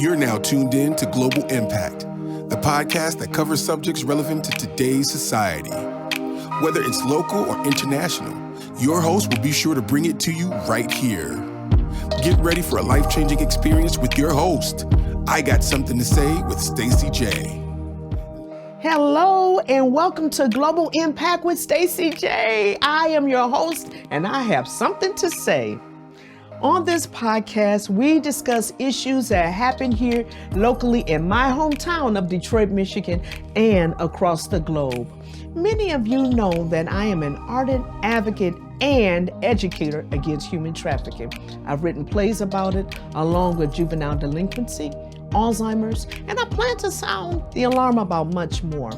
You're now tuned in to Global Impact, the podcast that covers subjects relevant to today's society. Whether it's local or international, your host will be sure to bring it to you right here. Get ready for a life-changing experience with your host. I Got Something to Say with Stacey J. Hello and welcome to Global Impact with Stacey J. I am your host and I have something to say. On this podcast, we discuss issues that happen here locally in my hometown of Detroit, Michigan, and across the globe. Many of you know that I am an ardent advocate and educator against human trafficking. I've written plays about it, along with juvenile delinquency, Alzheimer's, and I plan to sound the alarm about much more.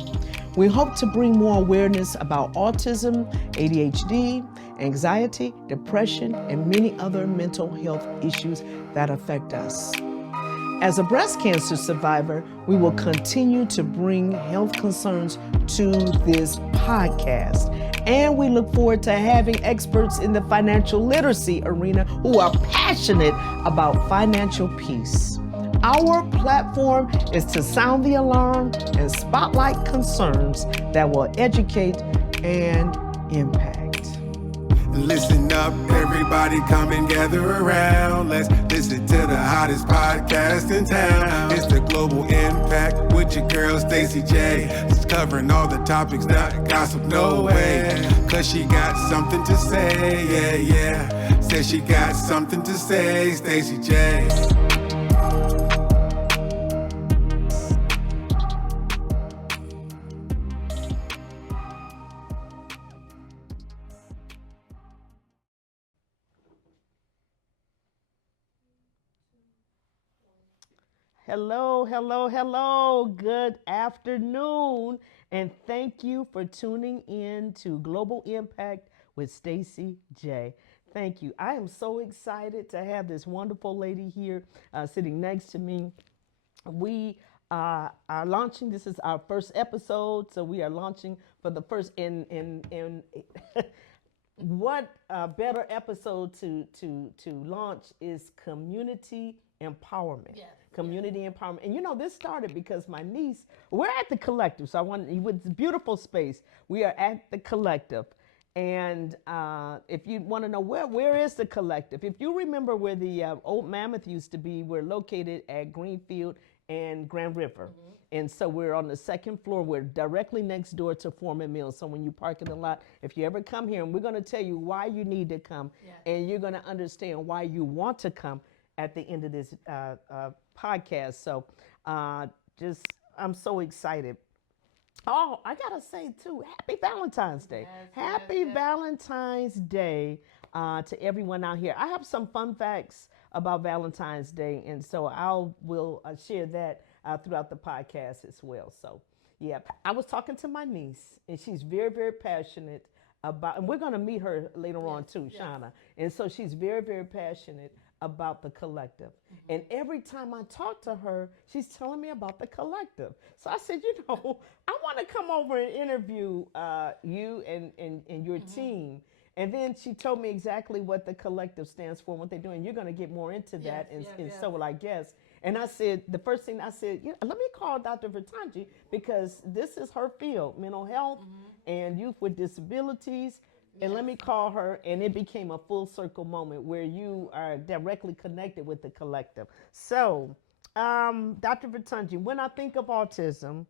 We hope to bring more awareness about autism, ADHD, anxiety, depression, and many other mental health issues that affect us. As a breast cancer survivor, we will continue to bring health concerns to this podcast. And we look forward to having experts in the financial literacy arena who are passionate about financial peace. Our platform is to sound the alarm and spotlight concerns that will educate and impact. Listen up, everybody, come and gather around. Let's listen to the hottest podcast in town. It's the Global Impact with your girl, Stacey J. It's covering all the topics, not gossip, no way. Cause she got something to say, yeah. Says she got something to say, Stacey J. Hello. Good afternoon. And thank you for tuning in to Global Impact with Stacey J. Thank you. I am so excited to have this wonderful lady here sitting next to me. We are launching. This is our first episode, so we are launching for the first in what better episode to launch is community empowerment. Yes. Community empowerment. And you know, this started because my niece, we're at the Collective. So I want, with this beautiful space, we are at the Collective. And if you want to know where is the Collective, if you remember where the old Mammoth used to be, we're located at Greenfield and Grand River. Mm-hmm. And so we're on the second floor. We're directly next door to Foreman Mills. So when you park in the lot, if you ever come here, and we're going to tell you why you need to come, and you're going to understand why you want to come at the end of this podcast. So I'm so excited. Oh, I got to say too, happy Valentine's Day. Happy Valentine's Day to everyone out here. I have some fun facts about Valentine's Day, and so will share that throughout the podcast as well. So, yeah, I was talking to my niece, and she's very, very passionate about, and we're going to meet her later on too, Shauna. And so she's very, very passionate about the Collective. Mm-hmm. And every time I talk to her, she's telling me about the Collective. So I said, you know, I want to come over and interview you and your team. And then she told me exactly what the Collective stands for, what they're doing. You're going to get more into that, and so will I guess. And I said, the first thing I said, let me call Dr. Vertanji, because this is her field, mental health and youth with disabilities. And let me call her, and it became a full circle moment where you are directly connected with the Collective. So, Dr. Vertanji, when I think of autism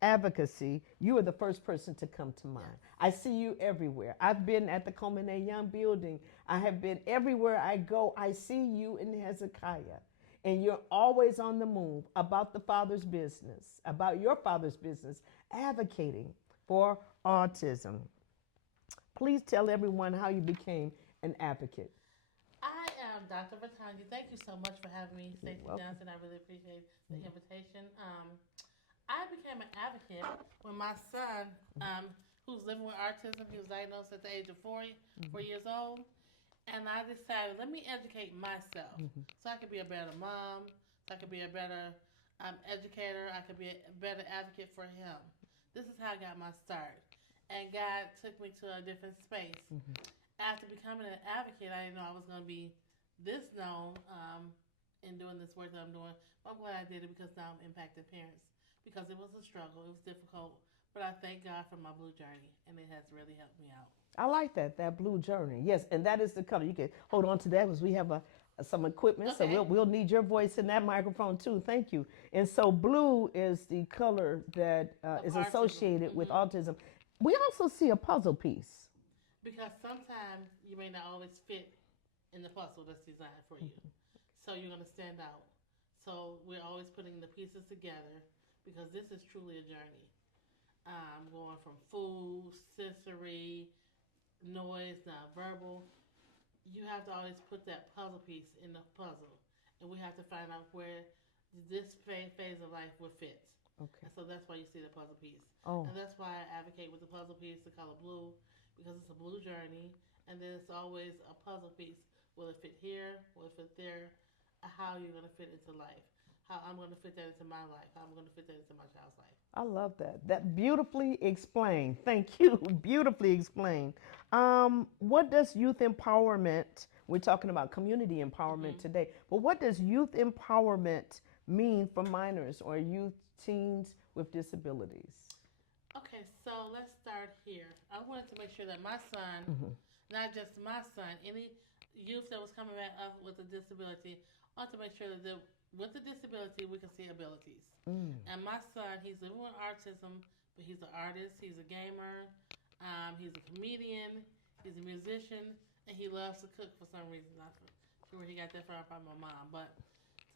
advocacy, you are the first person to come to mind. I see you everywhere. I've been at the Coleman A. Young building. I have been everywhere I go. I see you in Hezekiah. And you're always on the move about the Father's business, about your Father's business, advocating for autism. Please tell everyone how you became an advocate. I am Dr. Vertanji. Thank you so much for having me, Stacey Johnson. I really appreciate the invitation. I became an advocate when my son, who's living with autism, he was diagnosed at the age of 4 years old. And I decided, let me educate myself so I could be a better mom, so I could be a better educator, I could be a better advocate for him. This is how I got my start. And God took me to a different space. After becoming an advocate, I didn't know I was going to be this known in doing this work that I'm doing. But I'm glad I did it because now I'm impacting parents because it was a struggle, it was difficult. But I thank God for my blue journey, and it has really helped me out. I like that blue journey. Yes, and that is the color. You can hold on to that because we have some equipment, so Okay. we'll need your voice in that microphone too. Thank you. And so blue is the color that Of is autism. associated with autism. We also see a puzzle piece. Because sometimes you may not always fit in the puzzle that's designed for you. So you're going to stand out. So we're always putting the pieces together because this is truly a journey. Going from food, sensory, noise, non-verbal. You have to always put that puzzle piece in the puzzle. And we have to find out where this phase of life will fit. Okay. And so that's why you see the puzzle piece. Oh, And that's why I advocate with the puzzle piece, the color blue, because it's a blue journey. And then it's always a puzzle piece. Will it fit here? Will it fit there? How you're going to fit into life. How I'm going to fit that into my life. How I'm going to fit that into my child's life. I love that. That beautifully explained. Thank you. Beautifully explained. What does youth empowerment? We're talking about community empowerment today, but what does youth empowerment mean for minors or youth teens with disabilities? Okay, so let's start here. I wanted to make sure that my son, not just my son, any youth that was coming back up with a disability, I want to make sure that with the disability we can see abilities. And my son, he's living with autism, but he's an artist, he's a gamer, he's a comedian, he's a musician, and he loves to cook for some reason. I'm not sure where he got that from my mom, but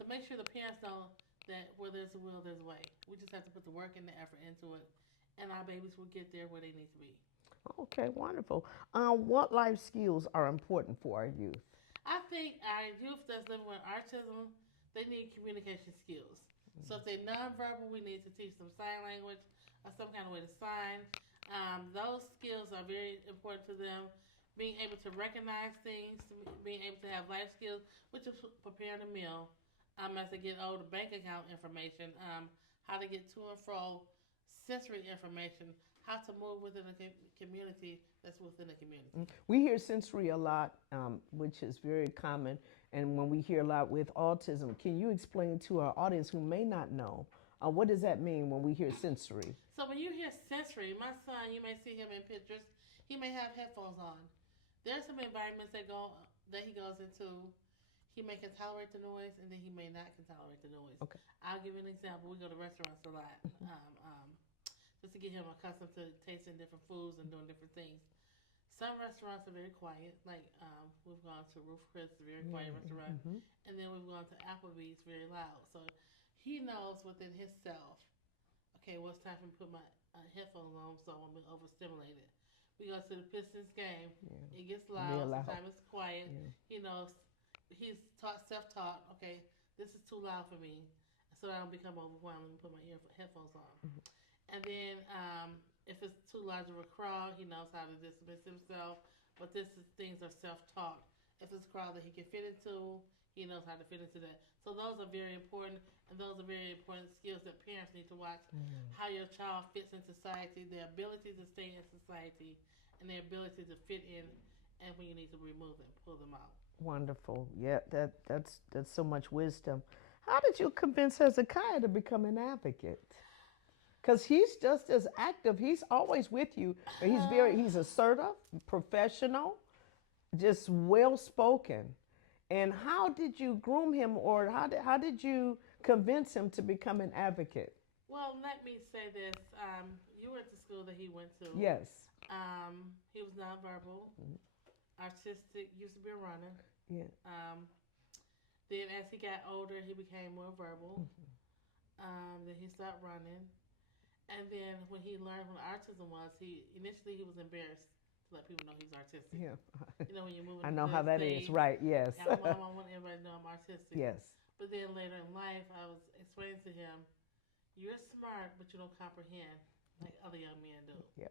to make sure the parents know that where there's a will, there's a way. We just have to put the work and the effort into it, and our babies will get there where they need to be. Okay, wonderful. What life skills are important for our youth? I think our youth that's living with autism, they need communication skills. So if they're nonverbal, we need to teach them sign language or some kind of way to sign. Those skills are very important to them. Being able to recognize things, being able to have life skills, which is preparing a meal. As they get older, bank account information, how to get to and fro, sensory information, how to move within a community that's within a community. We hear sensory a lot, which is very common, and when we hear a lot with autism, can you explain to our audience who may not know what does that mean when we hear sensory? So when you hear sensory, my son, you may see him in pictures. He may have headphones on. There's some environments that he goes into. He may can tolerate the noise, and then he may not can tolerate the noise. Okay. I'll give you an example. We go to restaurants a lot, just to get him accustomed to tasting different foods and doing different things. Some restaurants are very quiet, like we've gone to Ruth Chris, a very quiet restaurant, and then we've gone to Applebee's, very loud. So he knows within himself, okay, well, it's time for me to put my headphones on so I won't be overstimulated. We go to the Pistons game, it gets loud, sometimes it's quiet. He knows he's self-taught, okay, this is too loud for me, so I don't become overwhelmed and put my headphones on. And then if it's too large of a crowd, he knows how to dismiss himself. But things are self-taught. If it's a crowd that he can fit into, he knows how to fit into that. So those are very important, and those are very important skills that parents need to watch. How your child fits in society, their ability to stay in society, and their ability to fit in, and when you need to remove them, pull them out. Wonderful. Yeah, that's so much wisdom. How did you convince Hezekiah to become an advocate? Because he's just as active. He's always with you. He's assertive, professional, just well spoken. And how did you groom him, or how did you convince him to become an advocate? Well, let me say this. You were at the school that he went to. Yes. He was nonverbal, artistic, used to be a runner. Yeah. Then as he got older, he became more verbal. Then he stopped running. And then when he learned what autism was, he was embarrassed to let people know he's artistic. Yeah. You know, when you're moving. I know how that is. Right. Yes. I want everybody to know I'm artistic. Yes. But then later in life, I was explaining to him, you're smart, but you don't comprehend like other young men do. Yeah.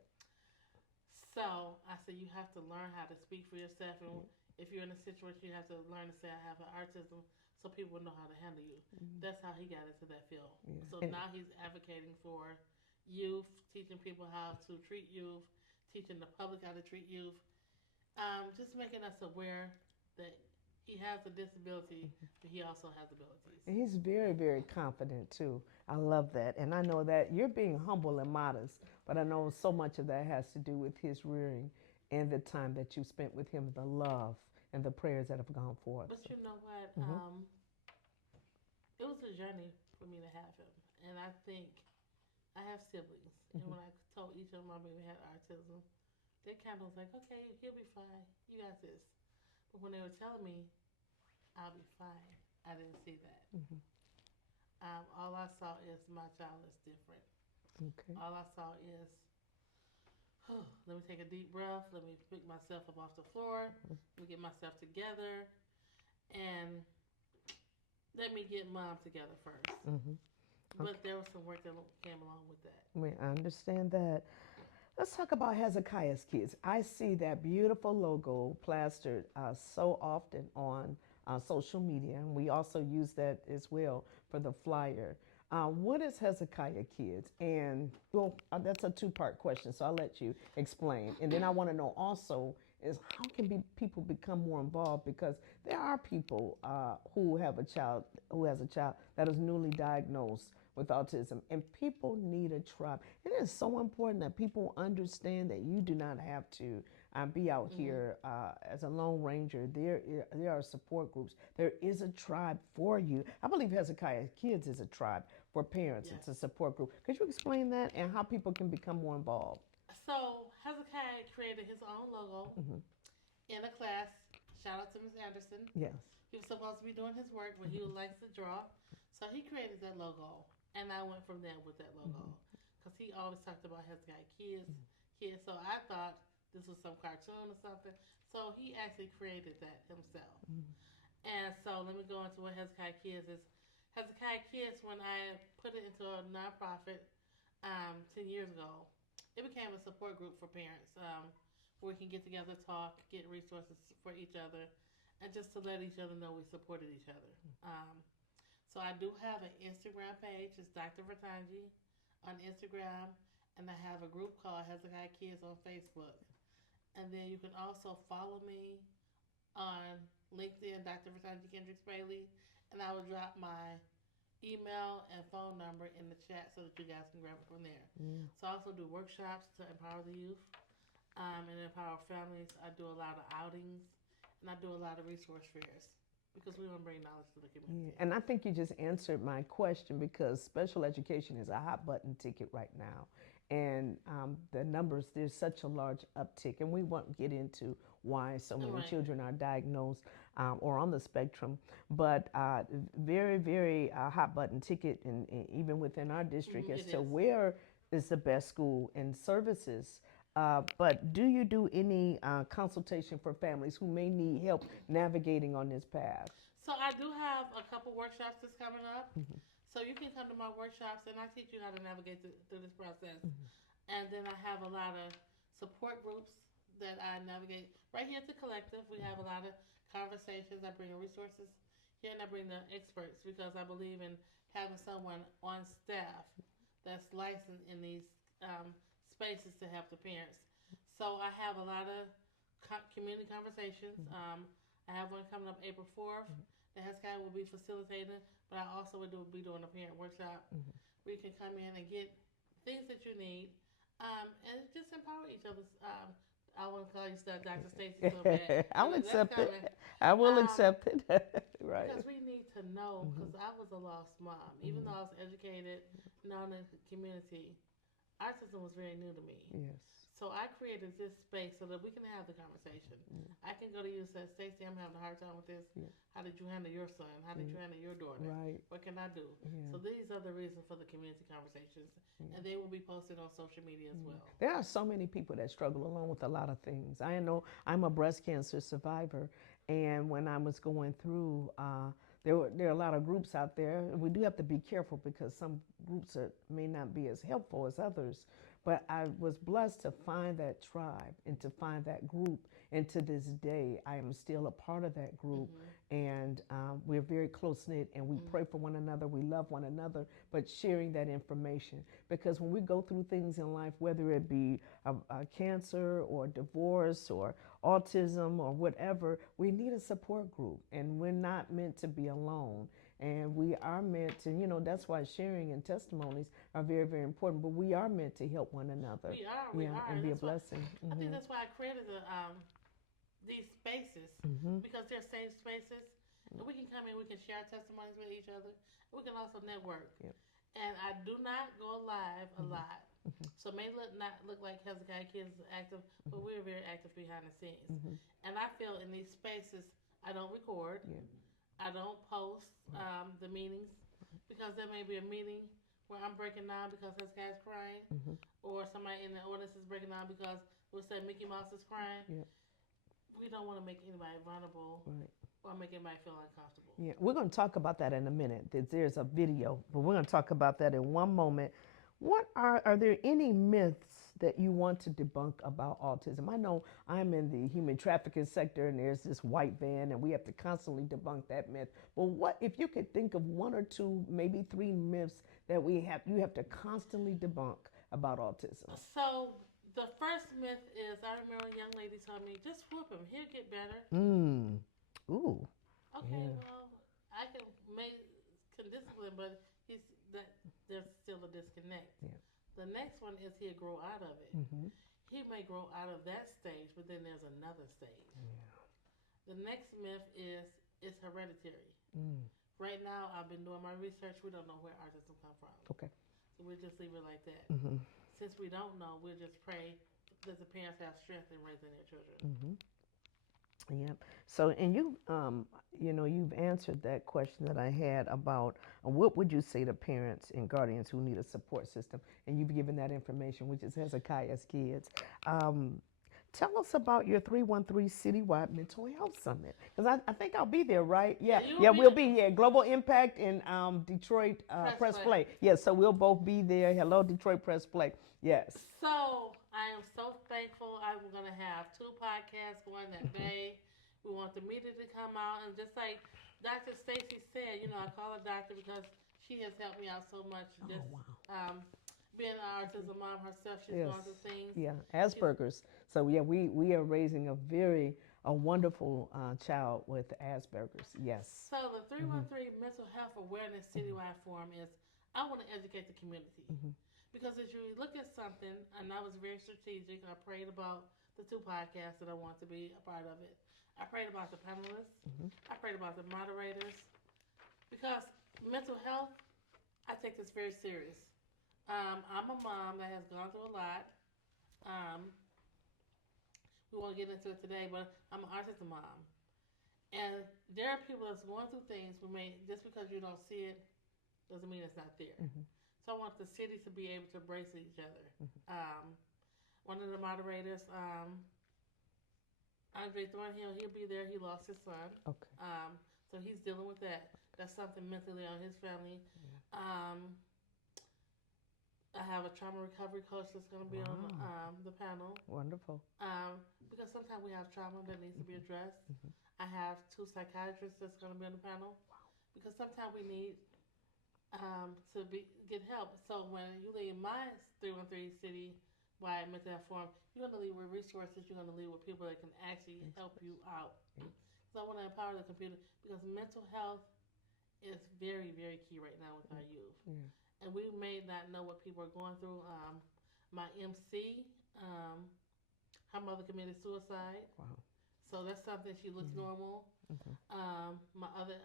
So I said, you have to learn how to speak for yourself. And if you're in a situation, you have to learn to say, I have an autism, so people will know how to handle you. That's how he got into that field. Yeah. So now he's advocating for youth, teaching people how to treat youth, teaching the public how to treat youth, just making us aware that he has a disability, but he also has abilities. And he's very, very confident too. I love that. And I know that you're being humble and modest, but I know so much of that has to do with his rearing and the time that you spent with him, the love and the prayers that have gone forth. But you know what? It was a journey for me to have him, and I think I have siblings, and when I told each of them my baby had autism, they kind of was like, "Okay, he'll be fine. You got this." But when they were telling me I'll be fine, I didn't see that. All I saw is my child is different. Okay. All I saw is, let me take a deep breath. Let me pick myself up off the floor. Let me get myself together, and let me get mom together first. But there was some work that came along with that. I understand that. Let's talk about Hezekiah's Kids. I see that beautiful logo plastered so often on social media, and we also use that as well for the flyer. What is Hezekiah Kids? And well, that's a two-part question, so I'll let you explain. And then I want to know also is how can people become more involved, because there are people who have a child who has a child that is newly diagnosed with autism, and people need a tribe. It is so important that people understand that you do not have to be out here as a lone ranger. There are support groups. There is a tribe for you. I believe Hezekiah Kids is a tribe for parents. Yes. It's a support group. Could you explain that and how people can become more involved? So Hezekiah created his own logo in a class. Shout out to Ms. Anderson. Yes. He was supposed to be doing his work, but he likes to draw. So he created that logo, and I went from there with that logo. Because he always talked about Hezekiah kids. So I thought this was some cartoon or something. So he actually created that himself. And so let me go into what Hezekiah Kids is. Hezekiah Kids, when I put it into a nonprofit 10 years ago, it became a support group for parents where we can get together, talk, get resources for each other, and just to let each other know we supported each other. So I do have an Instagram page. It's Dr. Vertangi on Instagram, and I have a group called Hezekiah Kids on Facebook. And then you can also follow me on LinkedIn, Dr. Vertangi Kendricks Bailey, and I will drop my email and phone number in the chat so that you guys can grab it from there. So I also do workshops to empower the youth and empower families. I do a lot of outings, and I do a lot of resource fairs because we want to bring knowledge to the community. And I think you just answered my question, because special education is a hot button ticket right now. And the numbers, there's such a large uptick, and we won't get into why so many children are diagnosed or on the spectrum, but very, very hot button ticket, and even within our district as to where is the best school and services. But do you do any consultation for families who may need help navigating on this path? So I do have a couple workshops that's coming up. So you can come to my workshops, and I teach you how to navigate through this process. And then I have a lot of support groups that I navigate. Right here at the Collective, we have a lot of conversations. I bring resources here, and I bring the experts, because I believe in having someone on staff that's licensed in these spaces to help the parents. So I have a lot of community conversations. I have one coming up April 4th. The Hezekiah will be facilitating, but I also will be doing a parent workshop where you can come in and get things that you need and just empower each other. I want to call you Dr. Stacy so bad. I'll accept it. I will accept it. Right. Because we need to know, because I was a lost mom. Even though I was educated, known in the community, autism was very new to me. Yes. So I created this space so that we can have the conversation. I can go to you and say, Stacey, I'm having a hard time with this. How did you handle your son? How did you handle your daughter? Right. What can I do? So these are the reasons for the community conversations, and they will be posted on social media as well. There are so many people that struggle along with a lot of things. I know I'm a breast cancer survivor, and when I was going through, there are a lot of groups out there. We do have to be careful, because some groups may not be as helpful as others. But I was blessed to find that tribe and to find that group. And to this day, I am still a part of that group. and we're very close knit, and we pray for one another. We love one another, but sharing that information, because when we go through things in life, whether it be a cancer or divorce or autism or whatever, we need a support group, and we're not meant to be alone. And we are meant to, that's why sharing and testimonies are very, very important. But we are meant to help one another. We are, and be a blessing. I think that's why I created these spaces, because they're safe spaces, and we can come in, we can share testimonies with each other. We can also network. Yep. And I do not go live a lot, so it may not look like Hezekiah Kids is active, but we're very active behind the scenes. And I feel in these spaces, I don't record. Yeah. I don't post the meetings, because there may be a meeting where I'm breaking down because this guy's crying, or somebody in the audience is breaking down because we'll say Mickey Mouse is crying. Yeah. We don't want to make anybody vulnerable, Right. or make anybody feel uncomfortable. Yeah, we're going to talk about that in a minute. There's a video, but we're going to talk about that in one moment. What are there any myths that you want to debunk about autism? I know I'm in the human trafficking sector, and there's this white van, and we have to constantly debunk that myth. But what if you could think of one or two, maybe three myths that you have to constantly debunk about autism? So the first myth is, I remember a young lady told me, just whoop him, he'll get better. Ooh. Okay, Yeah. well, I can discipline, but there's still a disconnect. Yeah. The next one is he'll grow out of it. He may grow out of that stage, but then there's another stage. Yeah. The next myth is it's hereditary. Right now, I've been doing my research. We don't know where autism comes from. Okay. So we'll just leave it like that. Since we don't know, we'll just pray that the parents have strength in raising their children. Yep. So, and you've answered that question that I had about what would you say to parents and guardians who need a support system, and you've given that information, which is Hezekiah's Kids. Tell us about your 313 Citywide Mental Health Summit, because I think I'll be there, right? Yeah, we'll be here. Global Impact in Detroit Press Play. Yes, so we'll both be there. Hello, Detroit Press Play. Yes. So I am so thankful. I'm going to have 2 podcasts going that day. We want the media to come out, and just like Dr. Stacy said, I call her doctor because she has helped me out so much. Just being an autism mom herself, she's gone through things. Yeah, Asperger's. So yeah, we are raising a wonderful child with Asperger's. Yes. So the 313 Mental Health Awareness Citywide Forum is, I want to educate the community. Because as you look at something, and I was very strategic, I prayed about the 2 podcasts that I want to be a part of it. I prayed about the panelists. I prayed about the moderators. Because mental health, I take this very serious. I'm a mom that has gone through a lot. We won't get into it today, but I'm an autism mom. And there are people that's going through things, just because you don't see it, doesn't mean it's not there. So I want the city to be able to embrace each other. One of the moderators, Andre Thornhill, he'll be there. He lost his son. Okay. So he's dealing with that. That's something mentally on his family. I have a trauma recovery coach that's going to be on the panel. Wonderful. Because sometimes we have trauma that needs to be addressed. I have 2 psychiatrists that's going to be on the panel. Because sometimes we need to get help. So when you leave my 313 Citywide Mental Health Forum, you're going to leave with resources. You're going to leave with people that can actually help you out. So I want to empower the community, because mental health is very, very key right now with our youth. And we may not know what people are going through. My MC, her mother committed suicide. Wow. So that's something, she looks normal. My other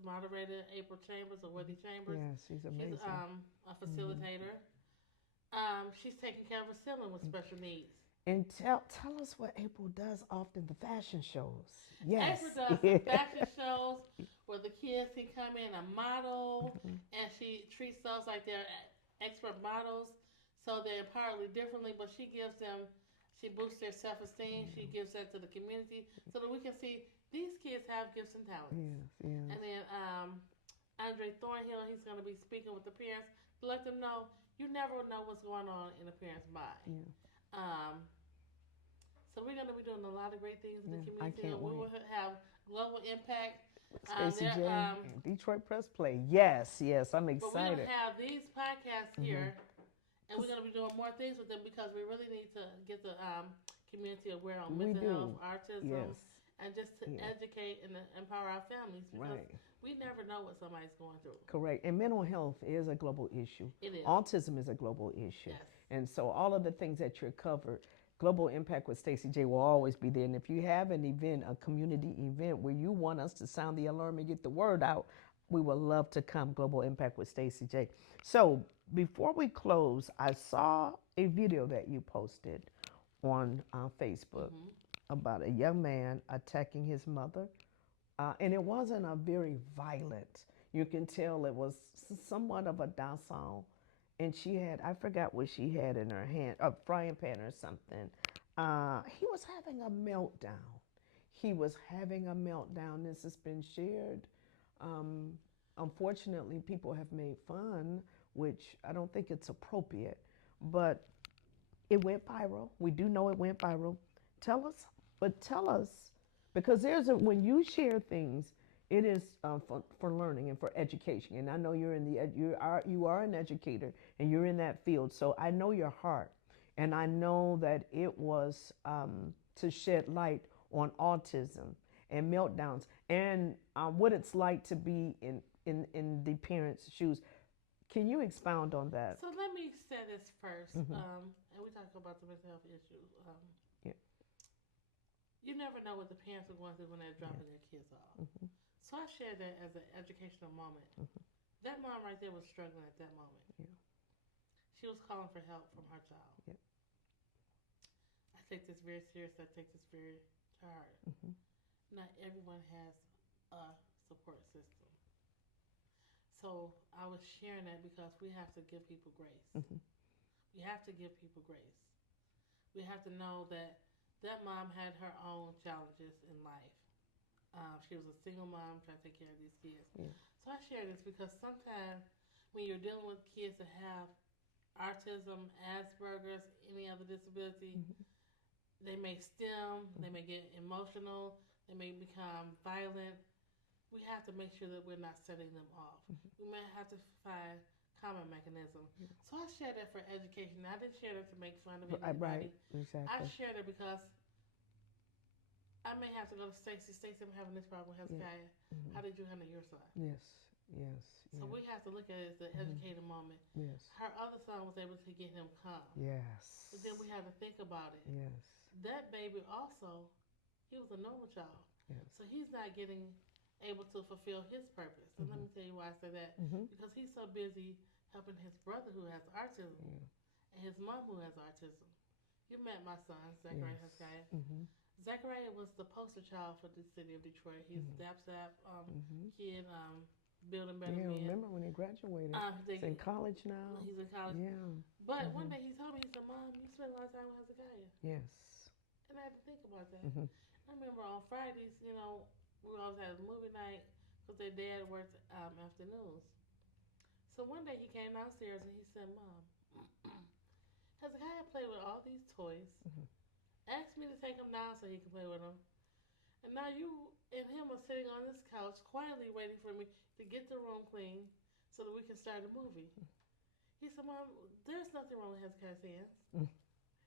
moderator, April Chambers, or Worthy Chambers. Yeah, she's amazing. She's a facilitator. She's taking care of a sibling with special needs. And tell us what April does often, the fashion shows. Yes. April does the fashion shows where the kids can come in and model, and she treats those like they're expert models, so they're entirely differently, but she boosts their self-esteem, she gives that to the community, so that we can see these kids have gifts and talents. Yes. And then Andre Thornhill, he's going to be speaking with the parents to let them know you never know what's going on in a parent's mind. So we're going to be doing a lot of great things in the community. I can't We will wait. have Global Impact. Stacey they're, J. And Detroit Press Play. Yes, I'm But we're excited. going to have these podcasts here, and we're going to be doing more things with them because we really need to get the community aware on We mental do. health, autism, Yes. and just to educate and empower our families because Right. we never know what somebody's going through. Correct. And mental health is a global issue. It is. Autism is a global issue. Yes. And so all of the things that you're covered, Global Impact with Stacey J will always be there. And if you have an event, a community event where you want us to sound the alarm and get the word out, we would love to come. Global Impact with Stacey J. So before we close, I saw a video that you posted on Facebook about a young man attacking his mother. And it wasn't a very violent. You can tell it was somewhat of a docile. And she had, I forgot what she had in her hand, a frying pan or something. He was having a meltdown. This has been shared. Unfortunately, people have made fun, which I don't think it's appropriate. But it went viral. We do know it went viral. Tell us, because when you share things, it is for learning and for education. And I know you are an educator and you're in that field. So I know your heart, and I know that it was to shed light on autism and meltdowns and what it's like to be in the parents' shoes. Can you expound on that? So let me say this first, and we talk about the mental health issues. You never know what the parents are going through when they're dropping their kids off. So I share that as an educational moment. That mom right there was struggling at that moment. She was calling for help from her child. I take this very serious. I take this very to heart. Not everyone has a support system. So I was sharing that because we have to give people grace. We have to give people grace. We have to know that mom had her own challenges in life. She was a single mom trying to take care of these kids. So I share this because sometimes when you're dealing with kids that have autism, Asperger's, any other disability, they may stem, they may get emotional, they may become violent. We have to make sure that we're not setting them off. We may have to find common mechanism. So I share that for education. I didn't share that to make fun of anybody. Right, exactly. I share that because I may have to go to Stacey. Stacey, I'm having this problem with Hezekiah. How did you handle your son? Yes. So we have to look at it as an educated moment. Yes. Her other son was able to get him calm. Yes. But then we have to think about it. Yes. That baby also, he was a normal child. Yes. So he's not getting able to fulfill his purpose. And let me tell you why I say that. Because he's so busy helping his brother who has autism and his mom who has autism. You met my son, Zachariah Hezekiah. Zachariah was the poster child for the city of Detroit. He's DAPSAP kid, building better men. Remember when he graduated? He's in college now. He's in college. Yeah. But one day he told me, he said, Mom, you spend a lot of time with Hezekiah. Yes. And I had to think about that. I remember on Fridays, we always had a movie night because their dad worked afternoons. So one day he came downstairs and he said, Mom, Hezekiah played with all these toys. Asked me to take him down so he could play with them. And now you and him are sitting on this couch quietly waiting for me to get the room clean so that we can start the movie. He said, Mom, there's nothing wrong with Hezekiah's hands.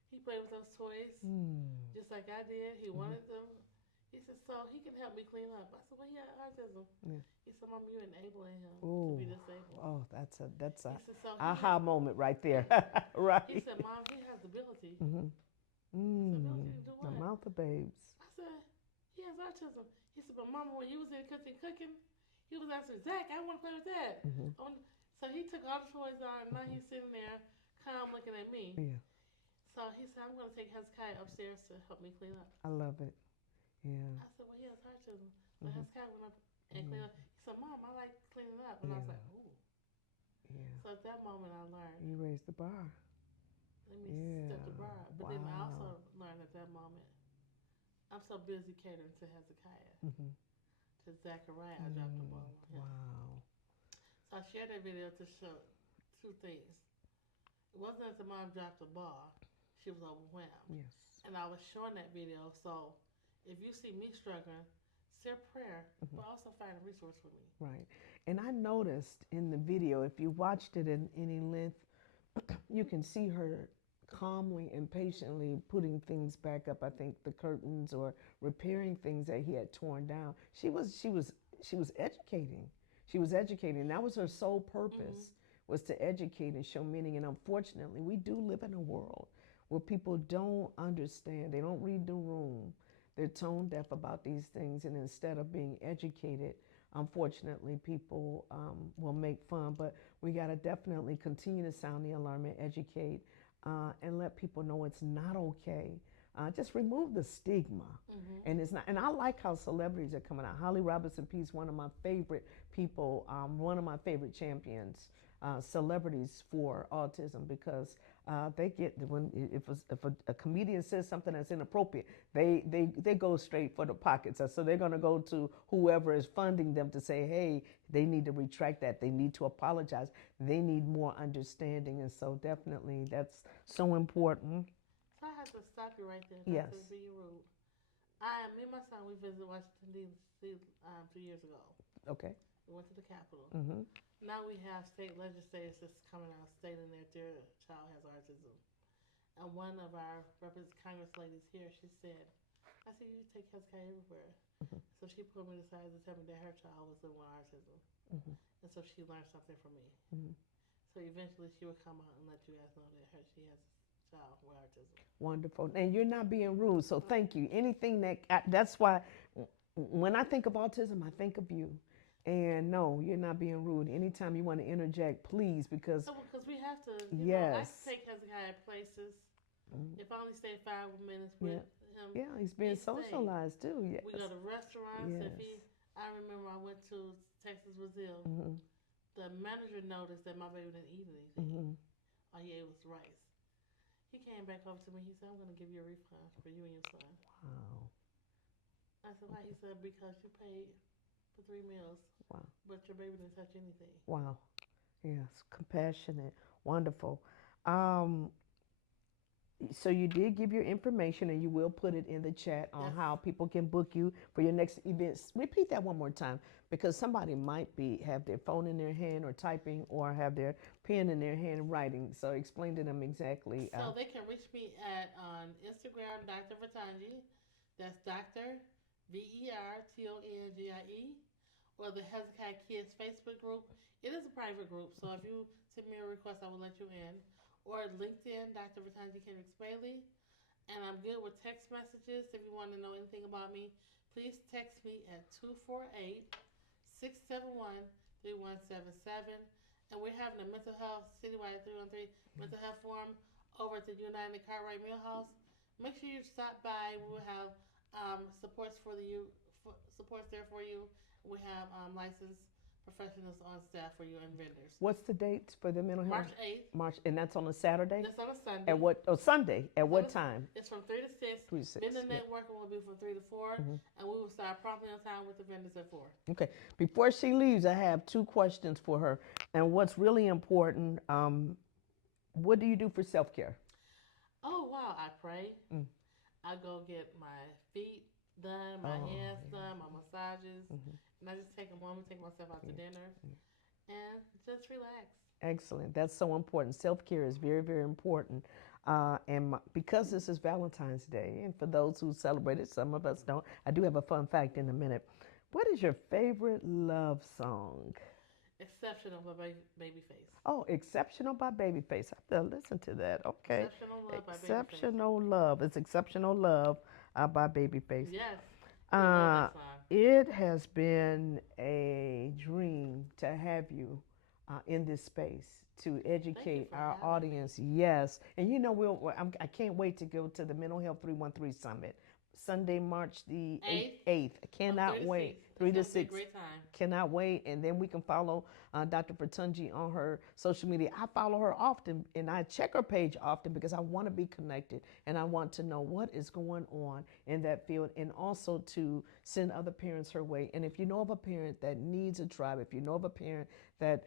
He played with those toys just like I did. He wanted them. He said, so he can help me clean up. I said, well, he had autism. He said, Mom, you're enabling him to be disabled. Oh, that's a said, so aha moment right there. Right. He said, Mom, he has the ability. The mouth of babes. I said, he has autism. He said, but Mama, when you was in the kitchen cooking, he was asking, Zach, I want to play with that. So he took all the toys on, and now he's sitting there calm looking at me. So he said, I'm going to take Hezekiah upstairs to help me clean up. I love it. Yeah. I said, well, he has autism. So Hezekiah went up and cleaned up. He said, Mom, I like cleaning up. And I was like, ooh. So at that moment, I learned. You raised the bar. Let me step the bar up. But then I also learned at that moment, I'm so busy catering to Hezekiah. To Zachariah, I dropped the ball on him. Wow. So I shared that video to show two things. It wasn't that the mom dropped the ball. She was overwhelmed. Yes. And I was showing that video. So if you see me struggling, their prayer, but also find a resource for me. Right. And I noticed in the video, if you watched it in any length, you can see her calmly and patiently putting things back up. I think the curtains or repairing things that he had torn down. She was educating. She was educating. That was her sole purpose, was to educate and show meaning. And unfortunately, we do live in a world where people don't understand. They don't read the room. They're tone deaf about these things, and instead of being educated, unfortunately, people will make fun. But we got to definitely continue to sound the alarm and educate, and let people know it's not okay. Just remove the stigma, and it's not. And I like how celebrities are coming out. Holly Robinson Peete, one of my favorite people, one of my favorite champions, celebrities for autism, because they get when if a comedian says something that's inappropriate, they go straight for the pockets. So they're going to go to whoever is funding them to say, hey, they need to retract that. They need to apologize. They need more understanding, and so definitely that's so important. So I have to stop you right there. Yes. To be rude. Me and my son, we visited Washington D.C. 2 years ago. Okay. We went to the Capitol. Mm-hmm. Now we have state legislators that's coming out stating that their child has autism. And one of our Congress ladies here, she said, I said, you take Hezekiah everywhere. So she pulled me aside to tell me that her child was living with autism. And so she learned something from me. So eventually she would come out and let you guys know that she has a child with autism. Wonderful. And you're not being rude, so thank you. Anything that's why when I think of autism, I think of you. And no, you're not being rude. Anytime you want to interject, please, because because we have to. Yes. I take Hezekiah places. If I only stay 5 minutes with him. Yeah, he's being socialized too. Yes. We go to restaurants. Yes. I remember I went to Texas Brazil. The manager noticed that my baby didn't eat anything. All he ate was rice. He came back over to me. He said, "I'm going to give you a refund for you and your son." Wow. I said, "Why?" He said, "Because you paid for 3 meals. Wow. But your baby didn't touch anything." Wow. Yes, compassionate, wonderful. So you did give your information, and you will put it in the chat on how people can book you for your next events. Repeat that one more time, because somebody might have their phone in their hand or typing, or have their pen in their hand writing. So explain to them exactly. So they can reach me on Instagram, Dr. Vertangi. That's Dr. VERTONGIE. Or the Hezekiah Kids Facebook group. It is a private group, so if you send me a request, I will let you in. Or LinkedIn, Dr. Vertangi Kendricks Bailey. And I'm good with text messages. If you want to know anything about me, please text me at 248-671-3177. And we're having a mental health citywide 313 mental health forum over at the United Cartwright Millhouse. Make sure you stop by. We will have supports there for you. We have licensed professionals on staff for you and vendors. What's the date for the mental health? March 8th. And that's on a Saturday? That's on a Sunday. At what? Oh, Sunday. At what time? It's from 3 to 6. 3 to 6. Then the networking will be from 3 to 4. And we will start promptly on time with the vendors at 4. Okay. Before she leaves, I have 2 questions for her. And what's really important, what do you do for self-care? Oh, wow. I pray. I go get my feet done, my hands done, my massages. And I just take a moment, take myself out to dinner, and just relax. Excellent. That's so important. Self-care is very, very important. Because this is Valentine's Day, and for those who celebrate it, some of us don't, I do have a fun fact in a minute. What is your favorite love song? Exceptional by Babyface. Oh, Exceptional by Babyface. I have to listen to that. Okay. Exceptional Love by Babyface. Exceptional Love. It's Exceptional Love by Babyface. Yes. That song. It has been a dream to have you in this space to educate our audience. Yes. And you know, I can't wait to go to the Mental Health 313 Summit. Sunday, March the 8th. I cannot wait. 3 to 6. Great time. Cannot wait. And then we can follow Dr. Vertangi on her social media. I follow her often, and I check her page often because I want to be connected, and I want to know what is going on in that field, and also to send other parents her way. And if you know of a parent that needs a tribe, if you know of a parent that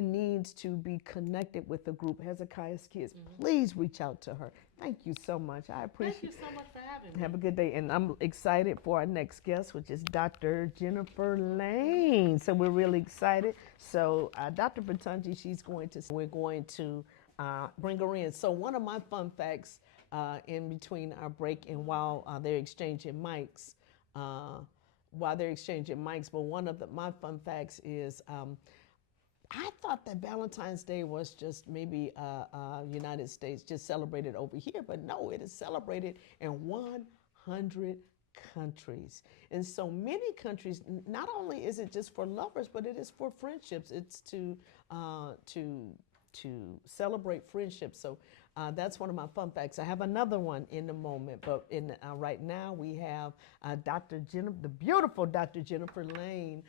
needs to be connected with the group Hezekiah's Kids, please reach out to her. Thank you so much. I appreciate Thank you so much for having me. Have a good day. And I'm excited for our next guest, which is Dr. Jennifer Lane. So we're really excited. So Dr. Batunji, we're going to bring her in. So one of my fun facts in between our break and while they're exchanging mics, but one of my fun facts is I thought that Valentine's Day was just maybe United States just celebrated over here, but no, it is celebrated in 100 countries. And so many countries, not only is it just for lovers, but it is for friendships. It's to celebrate friendship. So that's one of my fun facts. I have another one in a moment, but right now we have the beautiful Dr. Jennifer Lane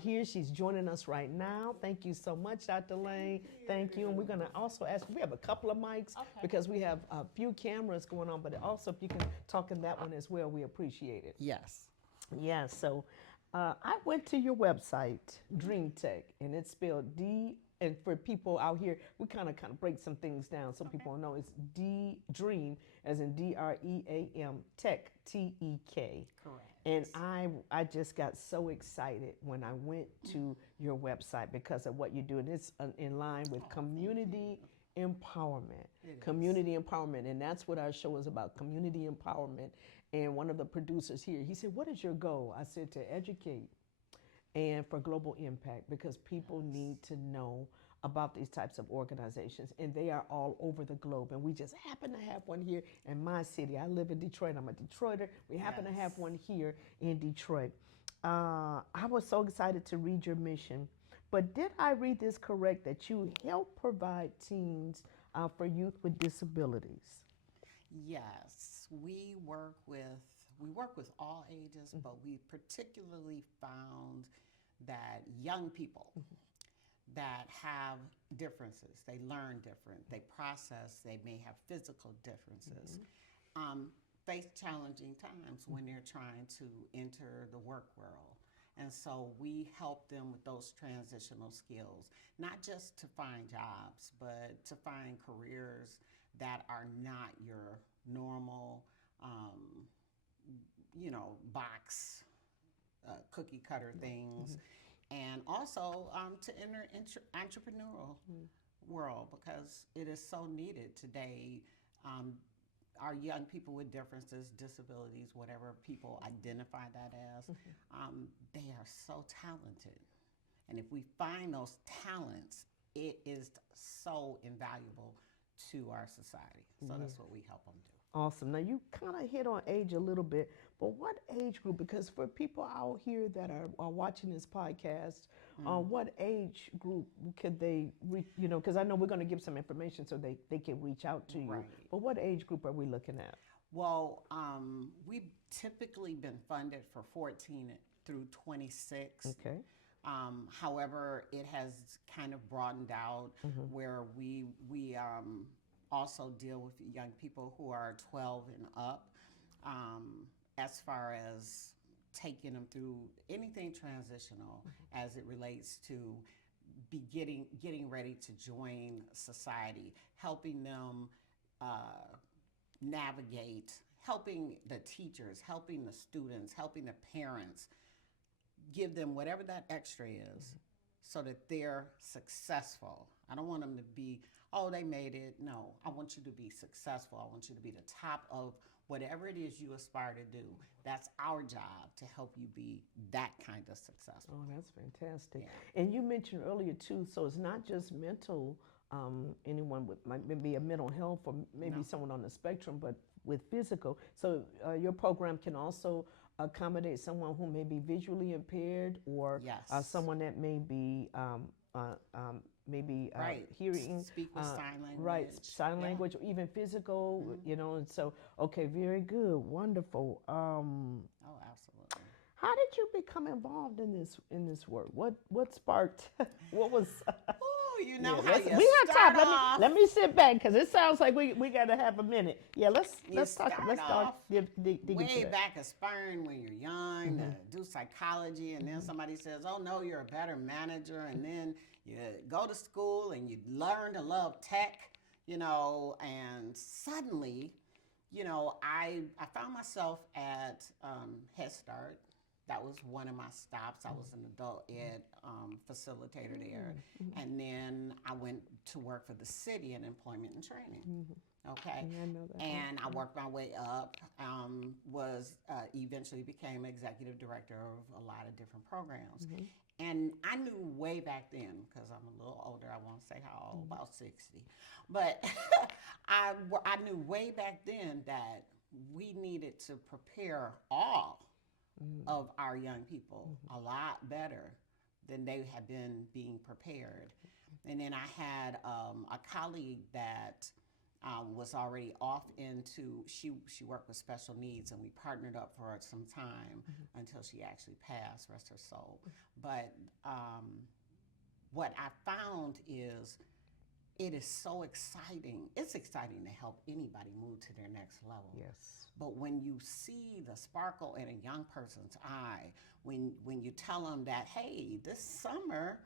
here. She's joining us right now. Thank you so much, Dr. Lane. Thank you. And we're going to also ask, we have a couple of mics because we have a few cameras going on, but also if you can talk in that one as well, we appreciate it. Yes. Yeah, so I went to your website, Dream Tech, and it's spelled D. And for people out here, we kind of break some things down so people know it's Dream, as in DREAM, Tech, TEK. Correct. And I just got so excited when I went to your website because of what you do, and it's in line with community empowerment. Community empowerment, and that's what our show is about, community empowerment. And one of the producers here, he said, "What is your goal?" I said, "To educate and for global impact, because people need to know about these types of organizations, and they are all over the globe. And we just happen to have one here in my city. I live in Detroit. I'm a Detroiter. We happen to have one here in Detroit. I was so excited to read your mission. But did I read this correct, that you help provide teams for youth with disabilities? Yes, we work with all ages, but we particularly found that young people that have differences, they learn different, they process, they may have physical differences, face challenging times when they're trying to enter the work world. And so we help them with those transitional skills, not just to find jobs, but to find careers that are not your normal, box, cookie cutter things. And also to enter entrepreneurial world, because it is so needed today. Our young people with differences, disabilities, whatever people identify that as, they are so talented. And if we find those talents, it is so invaluable to our society. So that's what we help them do. Awesome. Now, you kind of hit on age a little bit, but what age group? Because for people out here that are watching this podcast, what age group could they, because I know we're going to give some information so they can reach out to you. Right. But what age group are we looking at? Well, we've typically been funded for 14 through 26. Okay. However, it has kind of broadened out where we also deal with young people who are 12 and up, as far as taking them through anything transitional as it relates to getting ready to join society, helping them navigate, helping the teachers, helping the students, helping the parents, give them whatever that extra is so that they're successful. I don't want them to be, oh, they made it. No, I want you to be successful. I want you to be the top of whatever it is you aspire to do. That's our job, to help you be that kind of successful. Oh, that's fantastic. Yeah. And you mentioned earlier too, so it's not just mental, anyone with maybe a mental health or maybe someone on the spectrum, but with physical. So your program can also accommodate someone who may be visually impaired, or someone that may be Right. hearing, speak with sign language. right, sign language, or even physical, and so, okay, very good, wonderful. Oh, absolutely. How did you become involved in this work? What sparked? What was? Oh, you know Yeah, how you we have start time. off. Let me sit back because it sounds like we got to have a minute. Yeah, let's You talk. start Let's off dig into way that. back aspiring when you're young to do psychology, and then somebody says, "Oh no, you're a better manager," and then you go to school and you learn to love tech, and suddenly, I found myself at Head Start. That was one of my stops. I was an adult ed facilitator there. And then I went to work for the city in employment and training. Okay. Yeah, I know that. And I worked my way up, eventually became executive director of a lot of different programs. And I knew way back then, because I'm a little older, I won't say how old, about 60. But I knew way back then that we needed to prepare all of our young people a lot better than they had been being prepared. And then I had a colleague that was already off into, she worked with special needs, and we partnered up for some time until she actually passed, rest her soul. But what I found is it is so exciting. It's exciting to help anybody move to their next level. Yes. But when you see the sparkle in a young person's eye, when you tell them that, hey, this summer,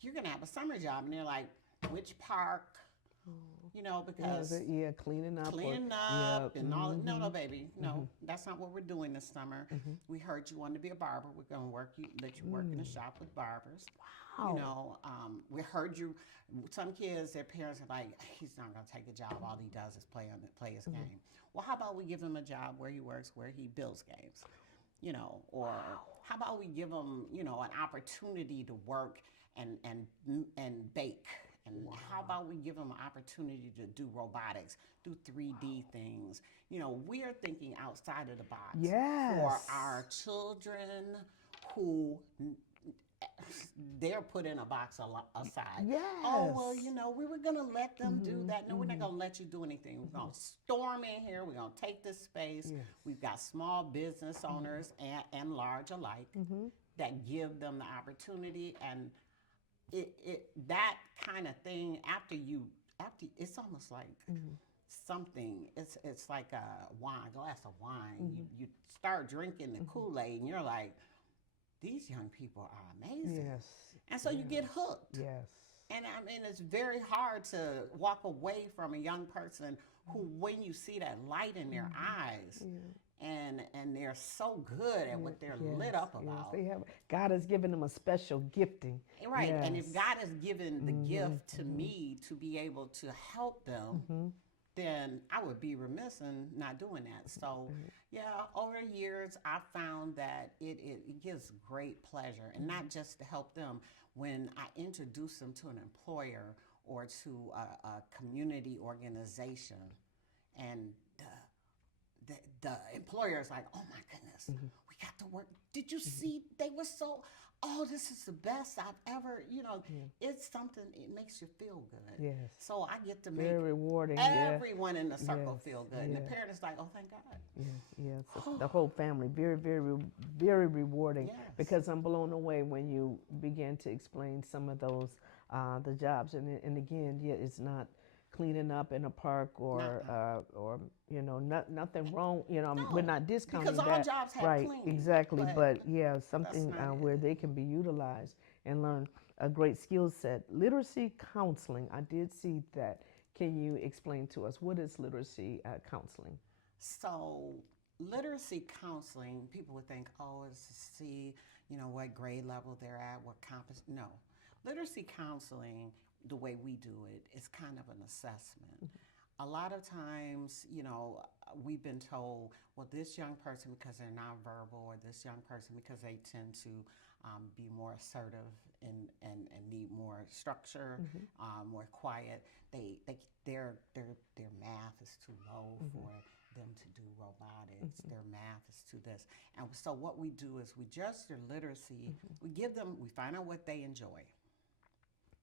you're going to have a summer job, and they're like, which park? Because cleaning up. And all. No, baby. No, that's not what we're doing this summer. We heard you wanted to be a barber. We're going to let you work in a shop with barbers. Wow. We heard you. Some kids, their parents are like, he's not going to take a job. All he does is play his game. Well, how about we give him a job where he works, where he builds games? Or how about we give him, an opportunity to work and bake? And how about we give them an opportunity to do robotics, do 3D things? We are thinking outside of the box for our children who they're put in a box aside. Yes. Oh, well, we were going to let them do that. No, we're not going to let you do anything. We're going to storm in here. We're going to take this space. Yes. We've got small business owners and large alike that give them the opportunity. And that kind of thing, after it's almost like something. It's like a glass of wine. You start drinking the Kool-Aid, and you're like, these young people are amazing. Yes. And so you get hooked. Yes. And I mean, it's very hard to walk away from a young person who, when you see that light in their eyes, and they're so good at what they're lit up about. Yes, God has given them a special gifting. Right. Yes. And if God has given the gift to me to be able to help them, then I would be remiss in not doing that. So, over the years, I've found that it gives great pleasure, and not just to help them. When I introduce them to an employer or to a community organization, and the employer is like, oh my goodness, we got to work. Did you see? They were so, this is the best I've ever, it's something, it makes you feel good. Yes. So I get to make very rewarding. everyone in the circle feel good. And the parent is like, oh, thank God. Yes. The whole family, very, very, very rewarding. Yes. Because I'm blown away when you begin to explain some of those, the jobs. And again, it's not cleaning up in a park or nothing wrong. We're not discounting because that. all jobs have right, cleaning, exactly. But something where it. they can be utilized and learn a great skill set. Literacy counseling, I did see that. Can you explain to us what is literacy counseling? So literacy counseling, people would think, it's to see, what grade level they're at, what competence. No, literacy counseling, the way we do it, is kind of an assessment. A lot of times, we've been told, well, this young person, because they're nonverbal, or this young person, because they tend to be more assertive and need more structure, more quiet, their math is too low for them to do robotics. Their math is too this. And so what we do is we judge their literacy. We find out what they enjoy.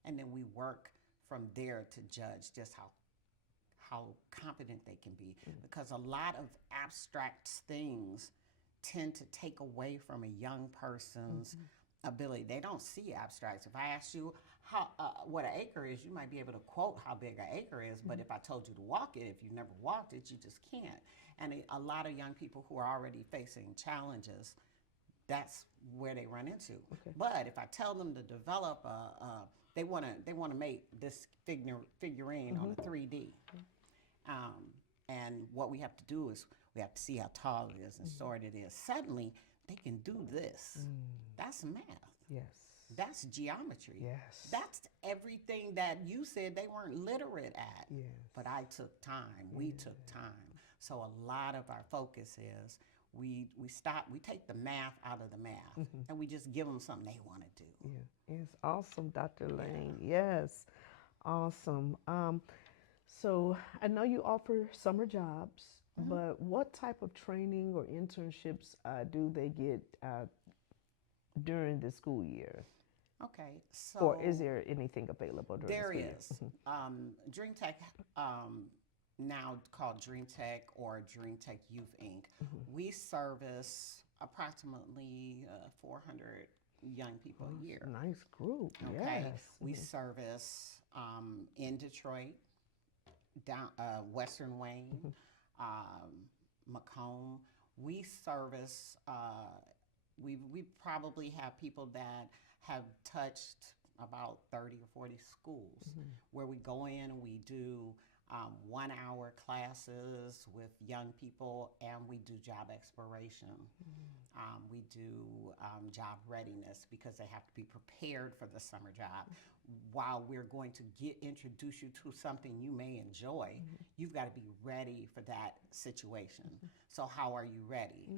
And then we work from there to judge just how competent they can be. Because a lot of abstract things tend to take away from a young person's ability. They don't see abstracts. If I ask you, how what an acre is, you might be able to quote how big an acre is, but if I told you to walk it, if you've never walked it, you just can't. And a lot of young people who are already facing challenges, that's where they run into. But if I tell them to develop they want to make this figurine on a 3D. And what we have to do is we have to see how tall it is and short it is. Suddenly, they can do this. That's math. Yes. That's geometry. Yes. That's everything that you said they weren't literate at. Yes. But I took time. We took time. So a lot of our focus is we take the math out of the math and we just give them something they want to do. Yeah. It's awesome, Dr. Lane. Yes. Awesome. So I know you offer summer jobs, but what type of training or internships do they get during the school year? Okay, so Or is there anything available during there the school is year? Dream Tech, now called Dream Tech or Dream Tech Youth Inc. We service approximately 400 young people a year. Nice group. Okay, Yes. we service in Detroit, down Western Wayne, Macomb. We service. We probably have people that have touched about 30 or 40 schools where we go in and we do 1 hour classes with young people, and we do job exploration. We do job readiness because they have to be prepared for the summer job. While we're going to introduce you to something you may enjoy, you've got to be ready for that situation. So how are you ready?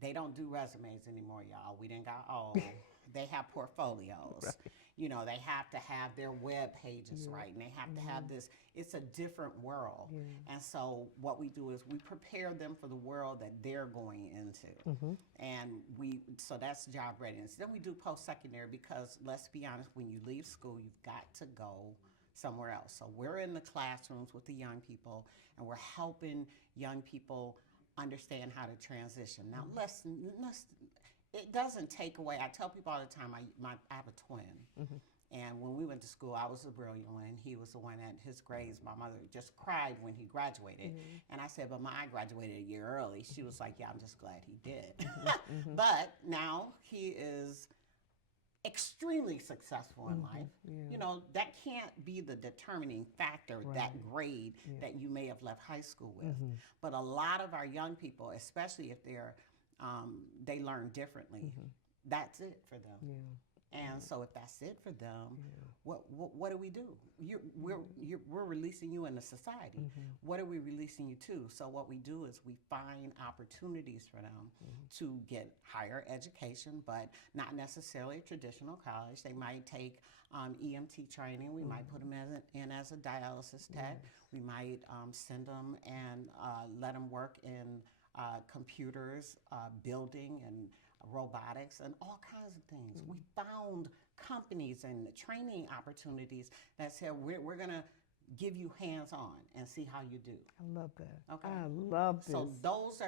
They don't do resumes anymore, y'all. We didn't got old. They have portfolios. Right. You know, they have to have their web pages right, and they have to have this. It's a different world. And so what we do is we prepare them for the world that they're going into. And so that's job readiness. Then we do post-secondary because, let's be honest, when you leave school, you've got to go somewhere else. So we're in the classrooms with the young people, and we're helping young people understand how to transition. Now, it doesn't take away. I tell people all the time, I have a twin. And when we went to school, I was the brilliant one. He was the one at his grades. My mother just cried when he graduated. And I said, but I graduated a year early. She was like, yeah, I'm just glad he did. But now he is extremely successful in life. You know, that can't be the determining factor, that grade that you may have left high school with. But a lot of our young people, especially if they learn differently, that's it for them. And so if that's it for them, what do we do? We're releasing you into society. What are we releasing you to? So what we do is we find opportunities for them to get higher education, but not necessarily a traditional college. They might take EMT training. We might put them in as a dialysis tech. We might send them and let them work in computers, building, and robotics, and all kinds of things. We found companies and training opportunities that said we're going to give you hands-on and see how you do. I love that. Okay. I love this. So those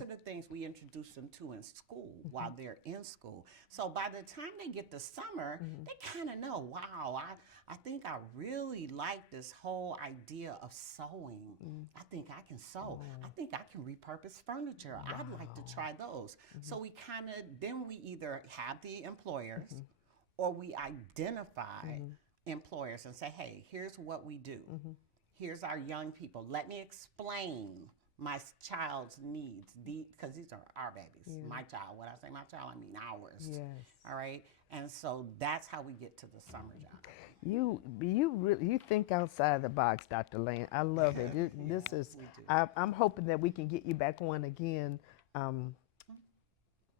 are the things we introduce them to in school while they're in school. So by the time they get to summer, they kind of know, wow, I think I really like this whole idea of sewing. I think I can sew. I think I can repurpose furniture. I'd like to try those. So we then we either have the employers or we identify employers and say, hey, here's what we do. Here's our young people. Let me explain my child's needs, because these are our babies. My child. When I say my child, I mean ours. Yes. All right. And so that's how we get to the summer job. You think outside the box, Dr. Lane. I love it. This is. I'm hoping that we can get you back on again.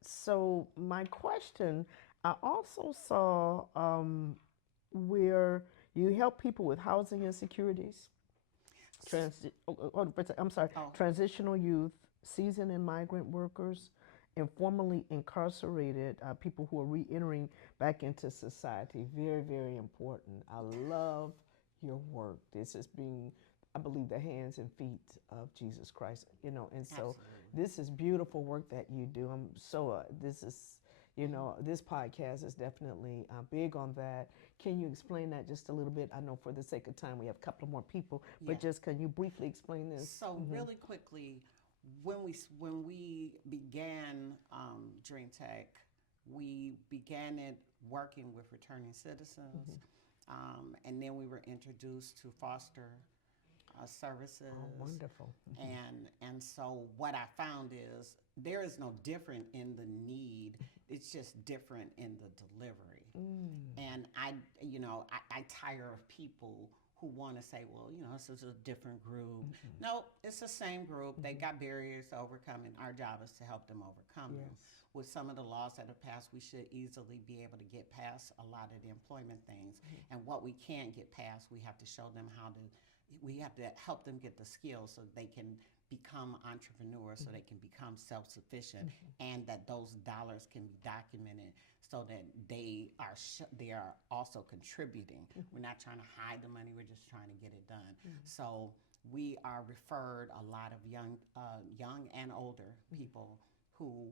So my question, I also saw where you help people with housing insecurities. Transitional youth, seasoned and migrant workers, and formerly incarcerated people who are re-entering back into society. Very, very important. I love your work. This is being, I believe, the hands and feet of Jesus Christ, and so this is beautiful work that you do. You know, this podcast is definitely big on that. Can you explain that just a little bit? I know for the sake of time we have a couple of more people, but Yeah. just can you briefly explain this? So really quickly, when we began Dream Tech, we began it working with returning citizens, and then we were introduced to foster services. Oh, wonderful. And so what I found is there is no different in the need. It's just different in the delivery. And I tire of people who want to say, well, this is a different group. No, it's the same group. They got barriers to overcome, and our job is to help them overcome them. With some of the laws that have passed, we should easily be able to get past a lot of the employment things. And what we can't get past, we have to show them we have to help them get the skills so they can become entrepreneurs, so they can become self-sufficient, and that those dollars can be documented so that they are also contributing. We're not trying to hide the money, we're just trying to get it done. So we are referred a lot of young and older people who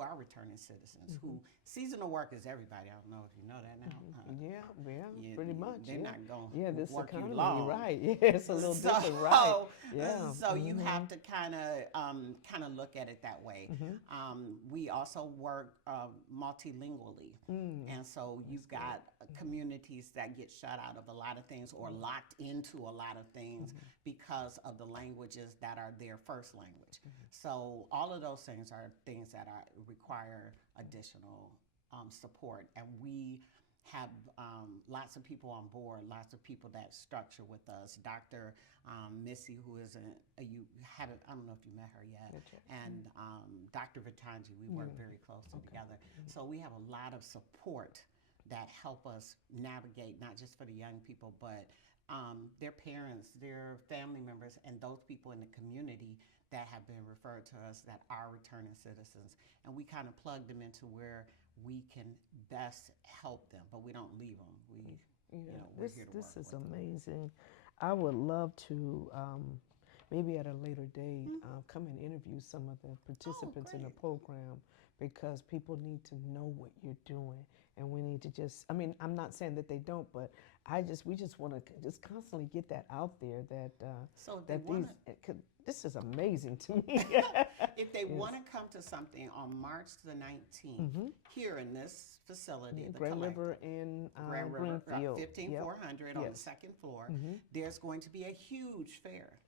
are returning citizens, who seasonal workers, everybody. I don't know if you know that now. Yeah, pretty much. They're not going to to this work economy, you long. right? Yeah, it's a little different, right? Yeah. So you have to kind of look at it that way. We also work multilingually, and so you've got communities that get shut out of a lot of things or locked into a lot of things because of the languages that are their first language. So all of those things are things that require additional support, and we have lots of people on board, lots of people that structure with us. Dr. Missy, who is I don't know if you met her yet, and Dr. Vitanji, we work very closely together. So we have a lot of support that help us navigate, not just for the young people, but their parents, their family members, and those people in the community that have been referred to us that are returning citizens. And we kind of plug them into where we can best help them, but we don't leave them. We're here to work This is with them. amazing. I would love to maybe at a later date come and interview some of the participants in the program, because people need to know what you're doing, and we need to I'm not saying that they don't, but we just want to just constantly get that out there that So if they this is amazing to me. if they want to come to something on March the 19th here in this facility, the Grand Collective, River in Grand River, Greenfield, 15400 on the second floor, there's going to be a huge fair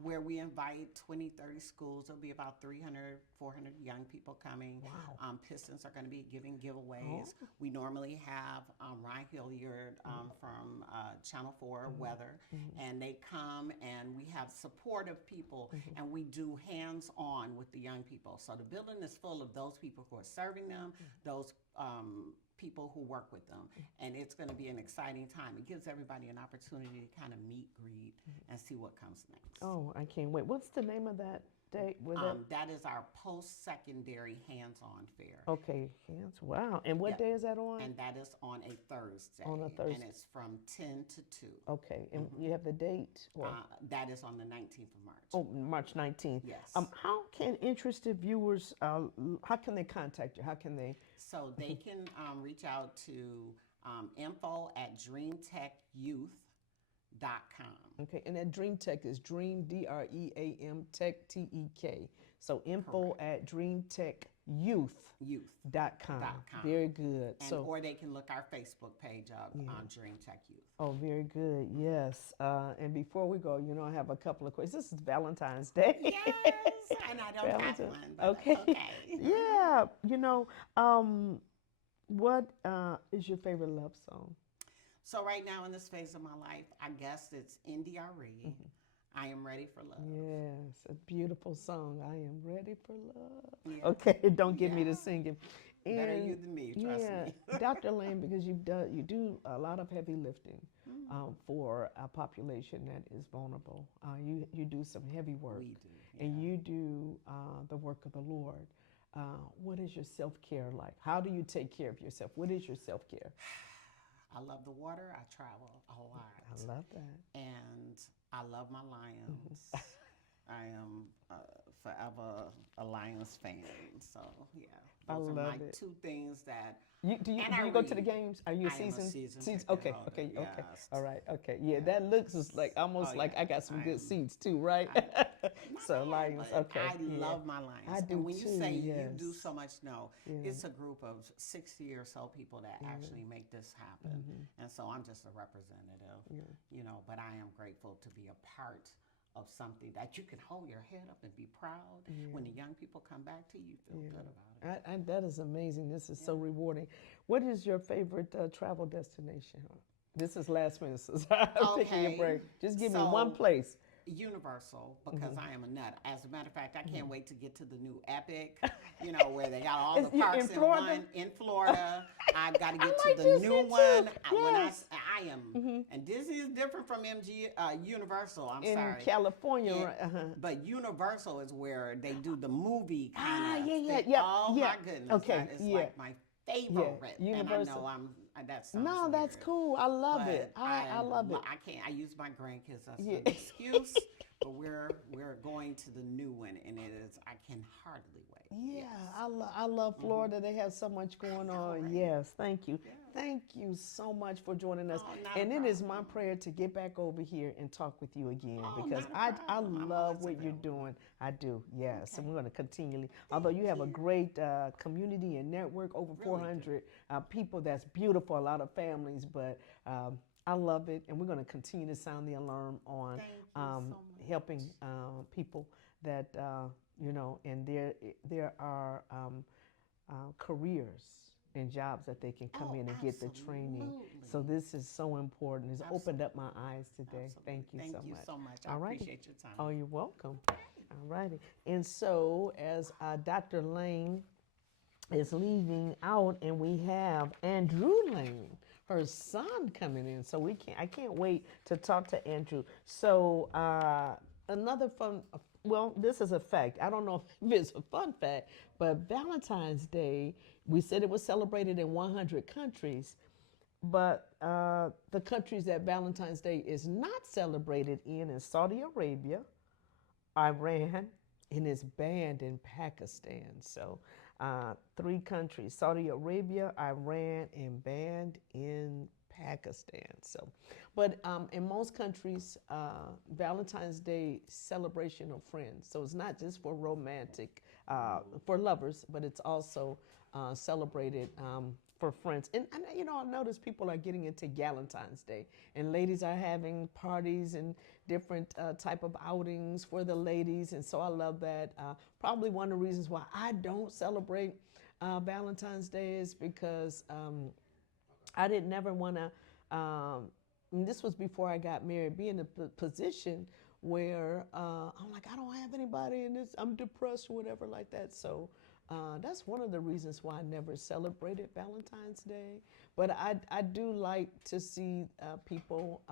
where we invite 20, 30 schools. There'll be about 300, 400 young people coming. Wow. Pistons are going to be giving giveaways. We normally have Ryan Hilliard from Channel 4 Weather, and they come, and we have supportive people, and we do hands-on with the young people. So the building is full of those people who are serving them, those people who work with them, and it's going to be an exciting time. It gives everybody an opportunity to kind of meet, greet, and see what comes next. Oh, I can't wait. What's the name of that day? That is our post-secondary hands-on fair. Okay, wow. And what day is that on? And that is on a Thursday. On a Thursday. And it's from 10 to 2. Okay, and you have the date? That is on the 19th of March. Oh, March 19th. Yes. How can interested viewers, how can they contact you? How can they? So they can reach out to info@dreamtechyouth.com. Okay, and that Dream Tech is Dream, DREAM, Tech, TEK. So info@dreamtechyouth.com. Very good. Or they can look our Facebook page up on Dream Tech Youth. Oh, very good. Yes. And before we go, I have a couple of questions. This is Valentine's Day. Yes, and I don't have one, but okay. That's okay. Yeah. What is your favorite love song? So right now in this phase of my life, I guess it's NDRE. I Am Ready for Love. Yes, a beautiful song. I am ready for love. Yeah. Okay, don't get me to singing. Better you than me, trust me. Dr. Lane, because you do a lot of heavy lifting for a population that is vulnerable. You do some heavy work. We do. Yeah. And you do the work of the Lord. What is your self-care like? How do you take care of yourself? What is your self-care? I love the water. I travel a lot. I love that. And I love my lions. I am forever a Lions fan. So yeah, I those are my love it. two things that. Do And you I go to the read. games? Are you a I am a season? season Okay, ticket holder, okay, okay. yes. All right, okay. Yeah, that looks is like almost Oh, like yeah. I got some I good am- seats too, right? Not So bad, Lions, but okay. I Yeah. love my Lions. I do and when you too, say yes. you do so much, no, Yeah. it's a group of 60 or so people that actually make this happen. Mm-hmm. And so I'm just a representative, you know, but I am grateful to be a part of something that you can hold your head up and be proud. When the young people come back to you, you feel good about it. That is amazing. This is so rewarding. What is your favorite travel destination? This is last minute, so I'm picking your Okay, brain. Just give me one so- place. Universal, because I am a nut. As a matter of fact, I can't wait to get to the new Epic, where they got all the Is you parks in in Florida? one in Florida. I've got to get like to the Disney new too. one. Yes. I am, and Disney is different from Universal. I'm In sorry. California, Yeah, right? Uh-huh. But Universal is where they do the movie kind of yeah, thing. yeah, Oh yeah. my goodness, Okay, that is yeah. like my favorite. And I Universal. know that sounds No, that's weird. cool. I love it. But I love it. I can't. I use my grandkids as Yeah. an excuse. But we're going to the new one, and it is. I can hardly wait. Yeah, I love Florida. They have so much going on. right? Yes, thank you. Thank you so much for joining us. Oh, not a And it is my problem. prayer to get back over here and talk with you again Oh, because not a I problem. I'm love always what you're available. doing. I do, yes. And we're going to continually, although you have a great community and network, over 400 people. That's beautiful, a lot of families, but I love it. And we're going to continue to sound the alarm on Thank you so much. helping people that, and there are careers and jobs that they can come Oh, in and get the training. So absolutely. this is so important. It's opened up my eyes today. Thank you Thank so you much. so much. I All righty. appreciate your time. Oh, you're welcome. All righty. And so as Dr. Lane is leaving out, and we have Andrew Lane, her son, coming in. So I can't wait to talk to Andrew. So another fun, well, this is a fact. I don't know if it's a fun fact, but Valentine's Day, we said it was celebrated in 100 countries, but the countries that Valentine's Day is not celebrated in is Saudi Arabia, Iran, and it's banned in Pakistan. So 3 countries: Saudi Arabia, Iran, and banned in Pakistan. So, but in most countries, Valentine's Day celebration of friends. So it's not just for romantic, for lovers, but it's also celebrated for friends. And I notice people are getting into Galentine's Day, and ladies are having parties and different type of outings for the ladies. And so I love that. Probably one of the reasons why I don't celebrate Valentine's Day is because I didn't never want to, and this was before I got married, be in a position where I'm like, I don't have anybody and I'm depressed or whatever like that. So that's one of the reasons why I never celebrated Valentine's Day. But I do like to see people,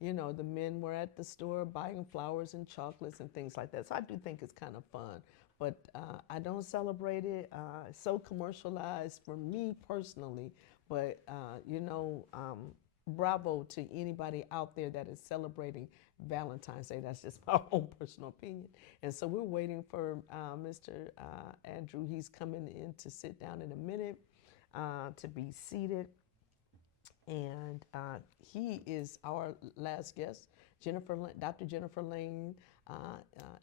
the men were at the store buying flowers and chocolates and things like that. So I do think it's kind of fun. But I don't celebrate it. It's so commercialized for me personally. But, bravo to anybody out there that is celebrating Valentine's Day. That's just my own personal opinion. And so we're waiting for Mr. Andrew. He's coming in to sit down in a minute, to be seated. And he is our last guest, Dr. Jennifer Lane.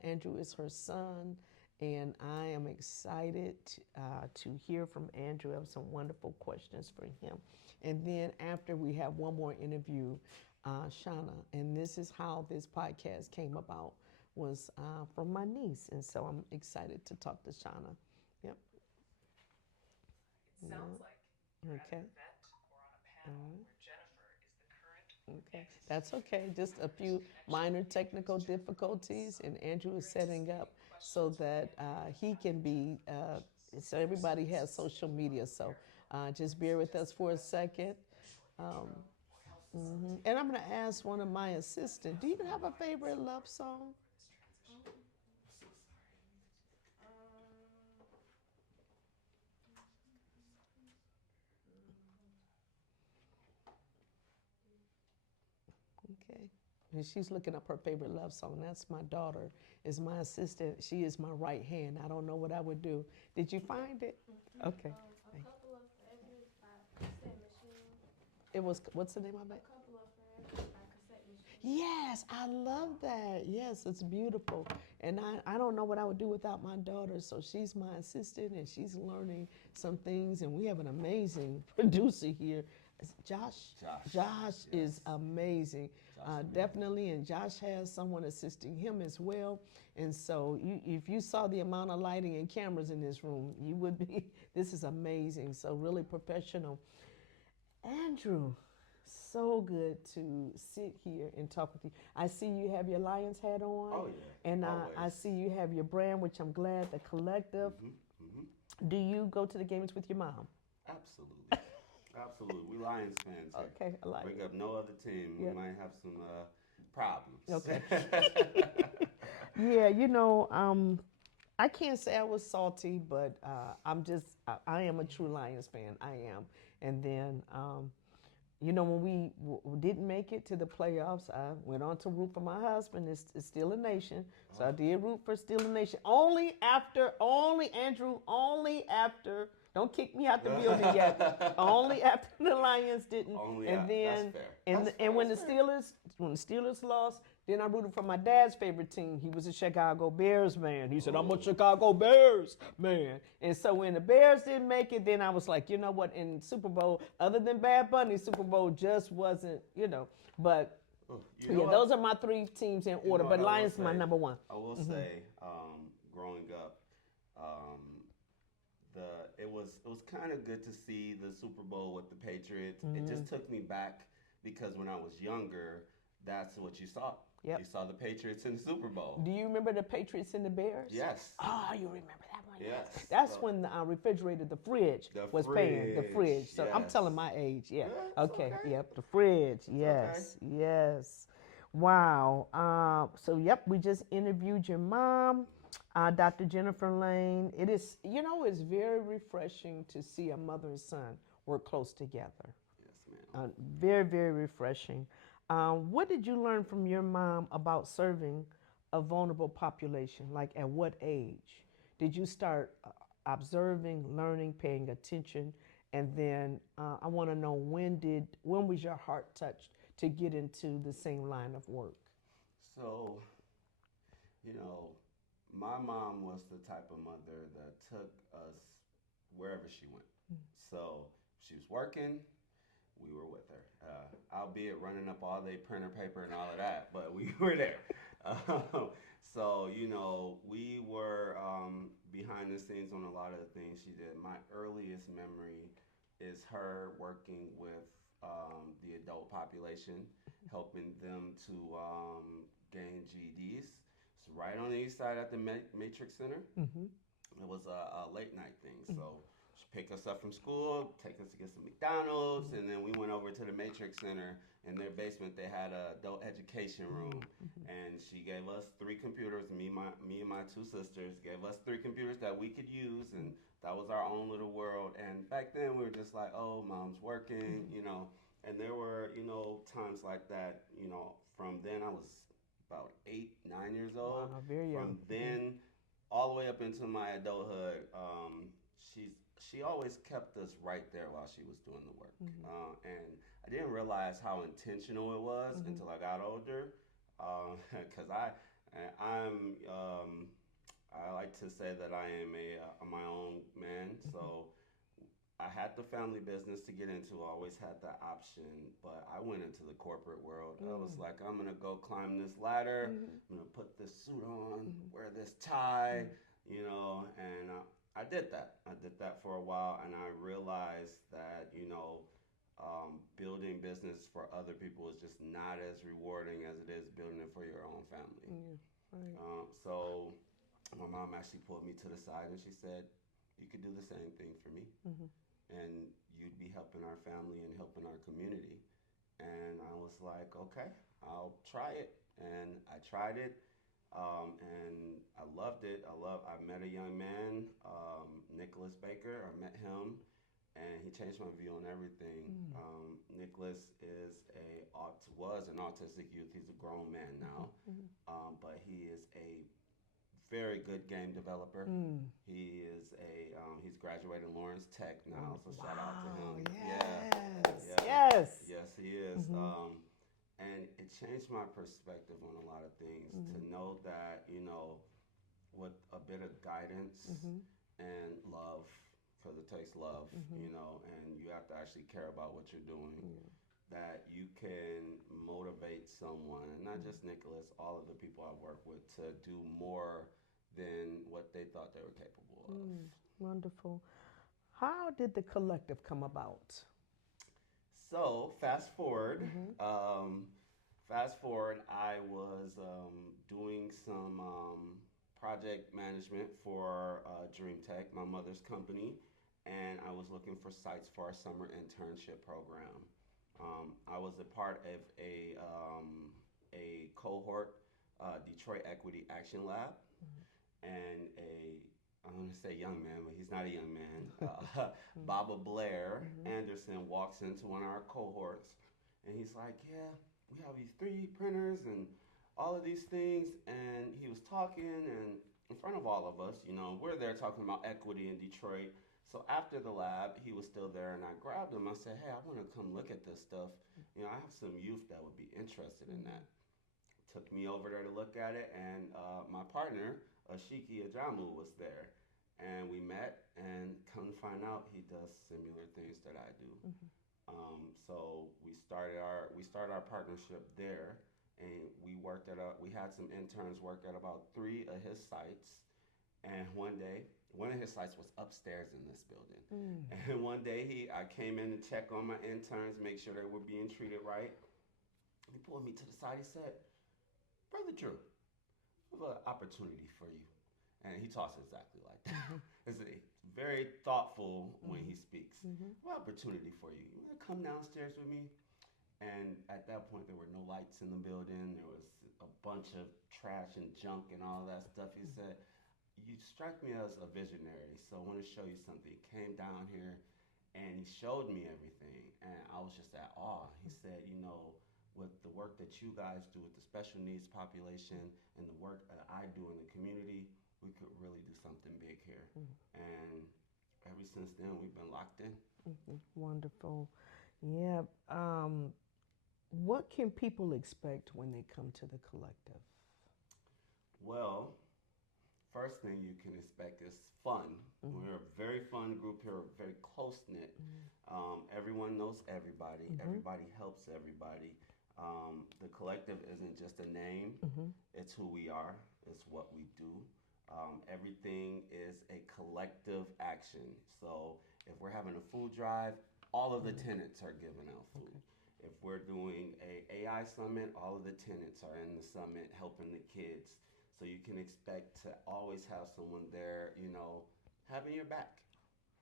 Andrew is her son. And I am excited to hear from Andrew. I have some wonderful questions for him. And then after, we have one more interview, Shauna. And this is how this podcast came about, was from my niece. And so I'm excited to talk to Shauna. Yep. It sounds like you're at Okay. an event or on a panel where Jennifer is the current Okay, that's okay. Just a few minor technical difficulties, and Andrew is setting up so that he can be, so everybody has social media. So just bear with us for a second. And I'm going to ask one of my assistants, do you have a favorite love song? Okay. And she's looking up her favorite love song. That's my daughter, is my assistant. She is my right hand. I don't know what I would do. Did you find it? Okay. A couple of favorites by Cassette Machine. It was, what's the name of it? A couple of favorites by Cassette Machine. Yes, I love that. Yes, it's beautiful. And I don't know what I would do without my daughter. So she's my assistant and she's learning some things. And we have an amazing producer here. It's Josh. Josh is amazing. Definitely. And Josh has someone assisting him as well. And so if you saw the amount of lighting and cameras in this room, you would be, this is amazing. So really professional. Andrew, so good to sit here and talk with you. I see you have your Lions hat on. Oh, yeah. And I Always. see you have your brand, which I'm glad, the Collective. Do you go to the games with your mom? Absolutely. Absolutely. We Lions fans here. Okay, I like Bring it. up no other team. Yeah. We might have some problems. Okay. Yeah, you know, I can't say I was salty, but I am a true Lions fan. I am. And then, you know, when we didn't make it to the playoffs, I went on to root for my husband. It's Still a Nation. So I did root for Still a Nation. Only after, don't kick me out the building yet. Only after the Lions didn't. And then, when the Steelers lost, then I rooted for my dad's favorite team. He was a Chicago Bears man. He said, I'm a Chicago Bears man. And so when the Bears didn't make it, then I was like, you know what, in Super Bowl, other than Bad Bunny, Super Bowl just wasn't, you know. But those are my three teams in order. But Lions is my number one. I will say, growing up, it was kind of good to see the Super Bowl with the Patriots. It just took me back because when I was younger, that's what you saw. Yep. You saw the Patriots in the Super Bowl. Do you remember the Patriots and the Bears? Yes. Oh, you remember that one? Yes. That's when the refrigerator, the fridge, was paying. The fridge. So I'm yes. telling my age. Yeah. Yeah, it's Okay. okay. Yep. The fridge. Yes. Yes. Wow. So yep, we just interviewed your mom, Dr. Jennifer Lane. It is, you know, it's very refreshing to see a mother and son work close together. Yes, ma'am. Very, very refreshing. What did you learn from your mom about serving a vulnerable population? Like at what age? Did you start observing, learning, paying attention? And then I want to know when was your heart touched to get into the same line of work? So, you know, my mom was the type of mother that took us wherever she went. So she was working, we were with her. Albeit running up all day printer paper and all of that, but we were there. So, you know, we were behind the scenes on a lot of the things she did. My earliest memory is her working with the adult population, helping them to gain GEDs. It's right on the east side at the Matrix Center. It was a late night thing. So she picked us up from school, take us to get some McDonald's, and then we went over to the Matrix Center. In their basement, they had an adult education room, and she gave us 3 computers. Me and my 2 sisters gave us 3 computers that we could use, and that was our own little world. And back then, we were just like, oh, mom's working, you know. And there were, you know, times like that, you know. From then, I was about 8, 9 years old. Wow, very young. From then all the way up into my adulthood, she always kept us right there while she was doing the work. And I didn't realize how intentional it was until I got older, because I like to say that I am my own man. So I had the family business to get into. I always had that option, but I went into the corporate world. I was like, I'm gonna go climb this ladder. I'm gonna put this suit on, wear this tie, you know, and I did that. I did that for a while, and I realized that, you know, building business for other people is just not as rewarding as it is building it for your own family. So my mom actually pulled me to the side and she said, you could do the same thing for me, and you'd be helping our family and helping our community. And I was like, okay, I'll try it. And I tried it, and I loved it. I met a young man, Nicholas Baker. I met him, and he changed my view on everything. Nicholas was an autistic youth. He's a grown man now, but he is a very good game developer. He's graduated Lawrence Tech now, so shout out to him. Yes, he is. And it changed my perspective on a lot of things to know that, with a bit of guidance and love, because it takes love, and you have to actually care about what you're doing, that you can motivate someone, and not just Nicholas, all of the people I work with, to do more than what they thought they were capable of. Wonderful. How did the collective come about? So fast forward, I was doing some project management for Dream Tech, my mother's company, and I was looking for sites for our summer internship program. I was a part of a cohort, Detroit Equity Action Lab, and I want to say young man, but he's not a young man. Baba Blair Anderson walks into one of our cohorts, and he's like, yeah, we have these 3D printers and all of these things. And he was talking, and in front of all of us, we're there talking about equity in Detroit. So after the lab, he was still there, and I grabbed him. I said, hey, I want to come look at this stuff. I have some youth that would be interested in that. Took me over there to look at it, and my partner, Ashiki Ajamu, was there. And we met, and come to find out, he does similar things that I do. So we started our partnership there, and we had some interns work at about 3 of his sites. And one day, one of his sites was upstairs in this building. And one day I came in to check on my interns, make sure they were being treated right. He pulled me to the side. He said, Brother Drew, I have an opportunity for you. And he talks exactly like that. It's very thoughtful when he speaks. What opportunity for you? You want to come downstairs with me? And at that point, there were no lights in the building. There was a bunch of trash and junk and all that stuff. He said, you strike me as a visionary, so I want to show you something. He came down here, and he showed me everything, and I was just at awe. He said, with the work that you guys do with the special needs population and the work that I do in the community, we could really do something big here. And ever since then, we've been locked in. Wonderful. Yeah. What can people expect when they come to the collective? Well, first thing you can expect is fun. We're a very fun group here, very close-knit. Everyone knows everybody. Everybody helps everybody. The collective isn't just a name. It's who we are. It's what we do. Everything is a collective action. So if we're having a food drive, all of the tenants are giving out food. If we're doing a AI summit, all of the tenants are in the summit helping the kids. So you can expect to always have someone there, having your back.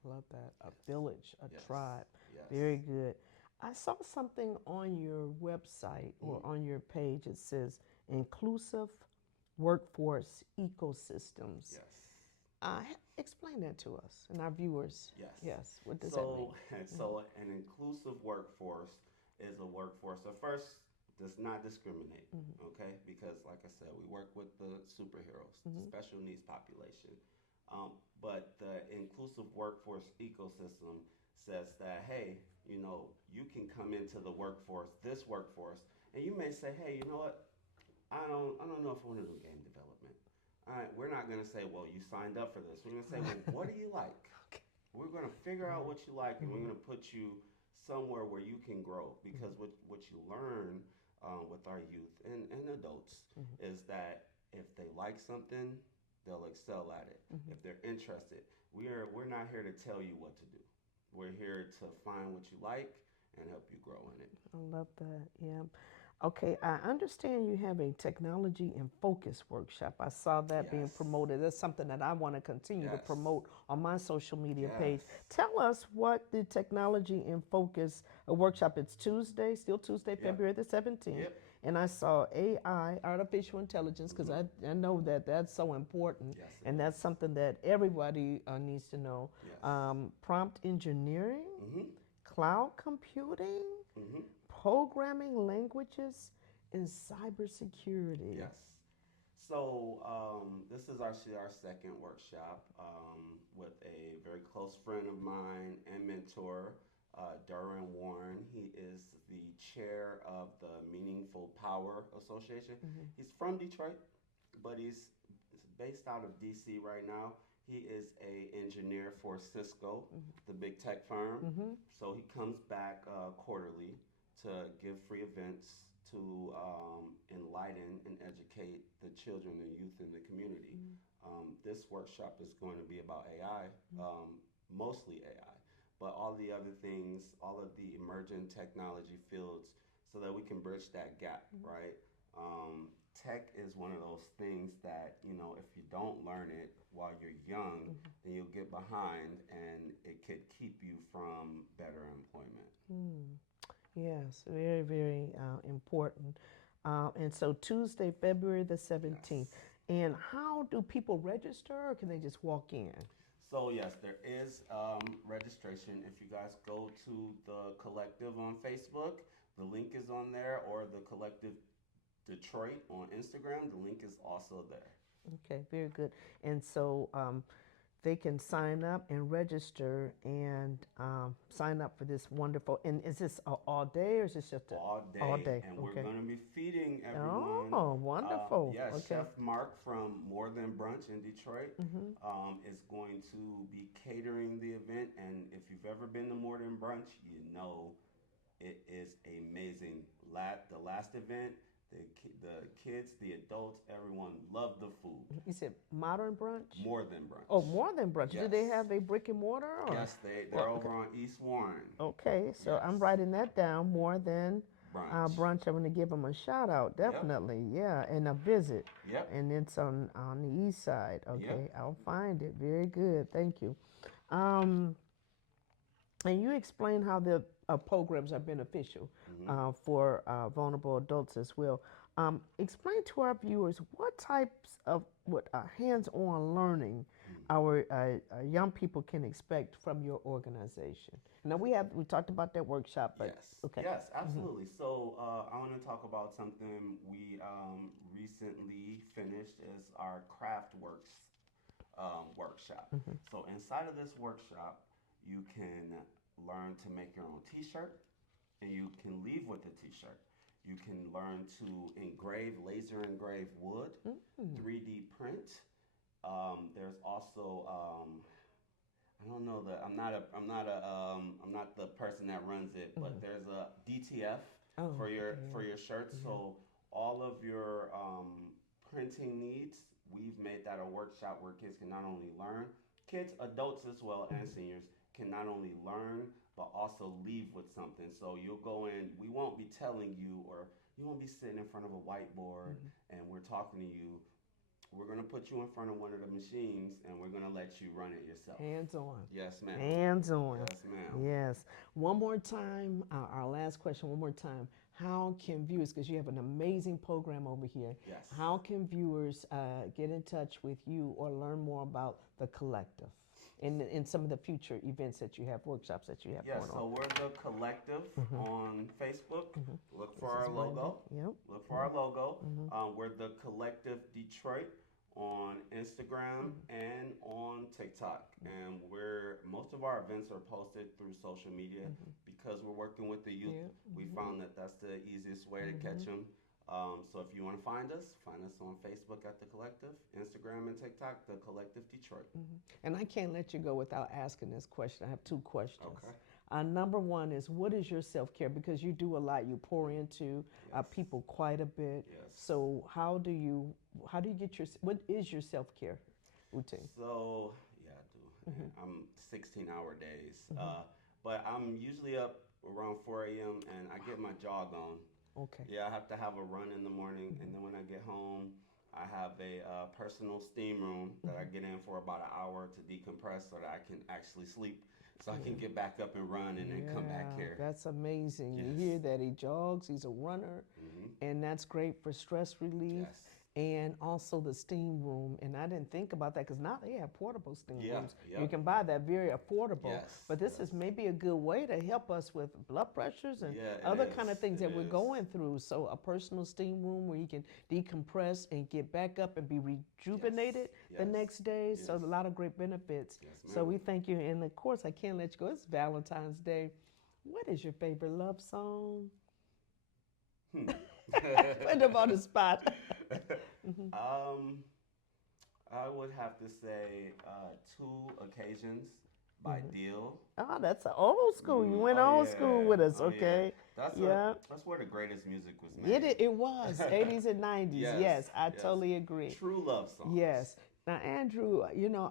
Love that. A village, a tribe. Very good. I saw something on your website or on your page. It says inclusive workforce ecosystems. Explain that to us and our viewers. Yes. What does that mean? So an inclusive workforce is a workforce that first does not discriminate, okay? Because like I said, we work with the superheroes, the special needs population. But the inclusive workforce ecosystem says that, hey, you can come into the workforce, this workforce, and you may say, hey, you know what? I don't know if I want to do game development. All right, we're not going to say, well, you signed up for this. We're going to say, well, what do you like? We're going to figure out what you like, and we're going to put you somewhere where you can grow. Because what you learn with our youth and adults is that if they like something, they'll excel at it. If they're interested, we're not here to tell you what to do. We're here to find what you like and help you grow in it. I love that. Yeah. Okay, I understand you have a technology and focus workshop. I saw that being promoted. That's something that I want to continue to promote on my social media page. Tell us what the technology and focus a workshop. It's Tuesday, still Tuesday, February the 17th. Yep. And I saw AI, artificial intelligence, because I know that that's so important. Yes, it and that's something that everybody needs to know. Yes. Prompt engineering, Mm-hmm. cloud computing, Mm-hmm. programming languages, and cybersecurity. Yes. So this is actually our second workshop with a very close friend of mine and mentor, Duran Warren. He is the chair of the Meaningful Power Association. He's from Detroit, but he's based out of DC right now. He is a engineer for Cisco, the big tech firm. So he comes back quarterly to give free events to enlighten and educate the children and youth in the community. This workshop is going to be about AI, mostly AI, but all the other things, all of the emerging technology fields, so that we can bridge that gap, right? Tech is one of those things that, you know, if you don't learn it while you're young, then you'll get behind and it could keep you from better employment. Yes, very, very important. And so Tuesday, February the 17th. Yes. And how do people register, or can they just walk in? So yes, there is registration. If you guys go to the Collective on Facebook, the link is on there, or the Collective Detroit on Instagram, the link is also there. Okay, very good. And so they can sign up and register and sign up for this wonderful. And is this all day, or is this just All day. All day. And Okay. we're going to be feeding everyone. Oh, wonderful. Yes, Okay. Chef Mark from More Than Brunch in Detroit is going to be catering the event. And if you've ever been to More Than Brunch, you know it is amazing. The last event, the kids, the adults, everyone loved the food. You said modern brunch? More Than Brunch. Oh, more than brunch. Do they Yes. have a brick and mortar? Or? Yes, they're over on East Warren. Okay, so I'm Yes. writing that down. More than Brunch. brunch. I'm going to give them a shout out, definitely. Yeah, and a visit. Yep. And it's on the east side. Okay, Yep. I'll find it. Very good. Thank you. And you explain how the programs are beneficial for vulnerable adults as well. Explain to our viewers what types of hands-on learning our young people can expect from your organization. Now we talked about that workshop, but Yes. okay. Yes, absolutely. So I want to talk about something we recently finished is our Craft Works workshop. So inside of this workshop, you can learn to make your own T-shirt, and you can leave with a T-shirt. You can learn to laser engrave wood, 3D print. There's also I don't know I'm not the person that runs it, but there's a DTF for your shirts. So all of your printing needs, we've made that a workshop where kids can not only learn, kids, adults as well, and seniors can not only learn but also leave with something. So you'll go in, we won't be telling you, or you won't be sitting in front of a whiteboard and we're talking to you. We're going to put you in front of one of the machines and we're going to let you run it yourself. Hands on. Yes, ma'am. Hands on. Yes, ma'am. Yes. One more time, our last question, one more time. How can viewers, because you have an amazing program over here, Yes. how can viewers get in touch with you or learn more about the Collective in some of the future events that you have, workshops that you have Yes, going so on? we're the Collective on Facebook. Look for our This is logo. Wendy. Yep. Look for our logo. We're the Collective Detroit on Instagram and on TikTok. And most of our events are posted through social media because we're working with the youth. Yeah. We found that that's the easiest way to catch them. So if you want to find us on Facebook at The Collective, Instagram and TikTok, The Collective Detroit. And I can't let you go without asking this question. I have two questions. Okay. Number one is, what is your self-care? Because you do a lot. You pour into Yes. people quite a bit. Yes. So how do you get what is your self-care routine? So, yeah, I do. I'm 16-hour days. But I'm usually up around 4 a.m. and I get my jog on. Okay. Yeah, I have to have a run in the morning, and then when I get home, I have a personal steam room that I get in for about an hour to decompress so that I can actually sleep. so I can get back up and run and then come back here. That's amazing. You Yes. hear that he jogs, he's a runner, and that's great for stress relief. Yes. And also the steam room, and I didn't think about that because now they have portable steam Yeah, rooms. yep. You can buy that very affordable. Yes, But this is maybe a good way to help us with blood pressures and Yeah, it other kind of is, things it that we're is. going through. So a personal steam room where you can decompress and get back up and be rejuvenated the yes, next day. So a yes. lot of great benefits. Yes, So ma'am. we thank you, and of course I can't let you go. It's Valentine's Day. What is your favorite love song? Put them on the spot. I would have to say Two Occasions by Deal. Oh, that's an old school. You went Oh, old school yeah. with us, Oh, yeah. okay? That's Yeah. that's where the greatest music was made. It was 80s and 90s. Yes, Yes, I yes. totally agree. True love songs. Yes. Now, Andrew,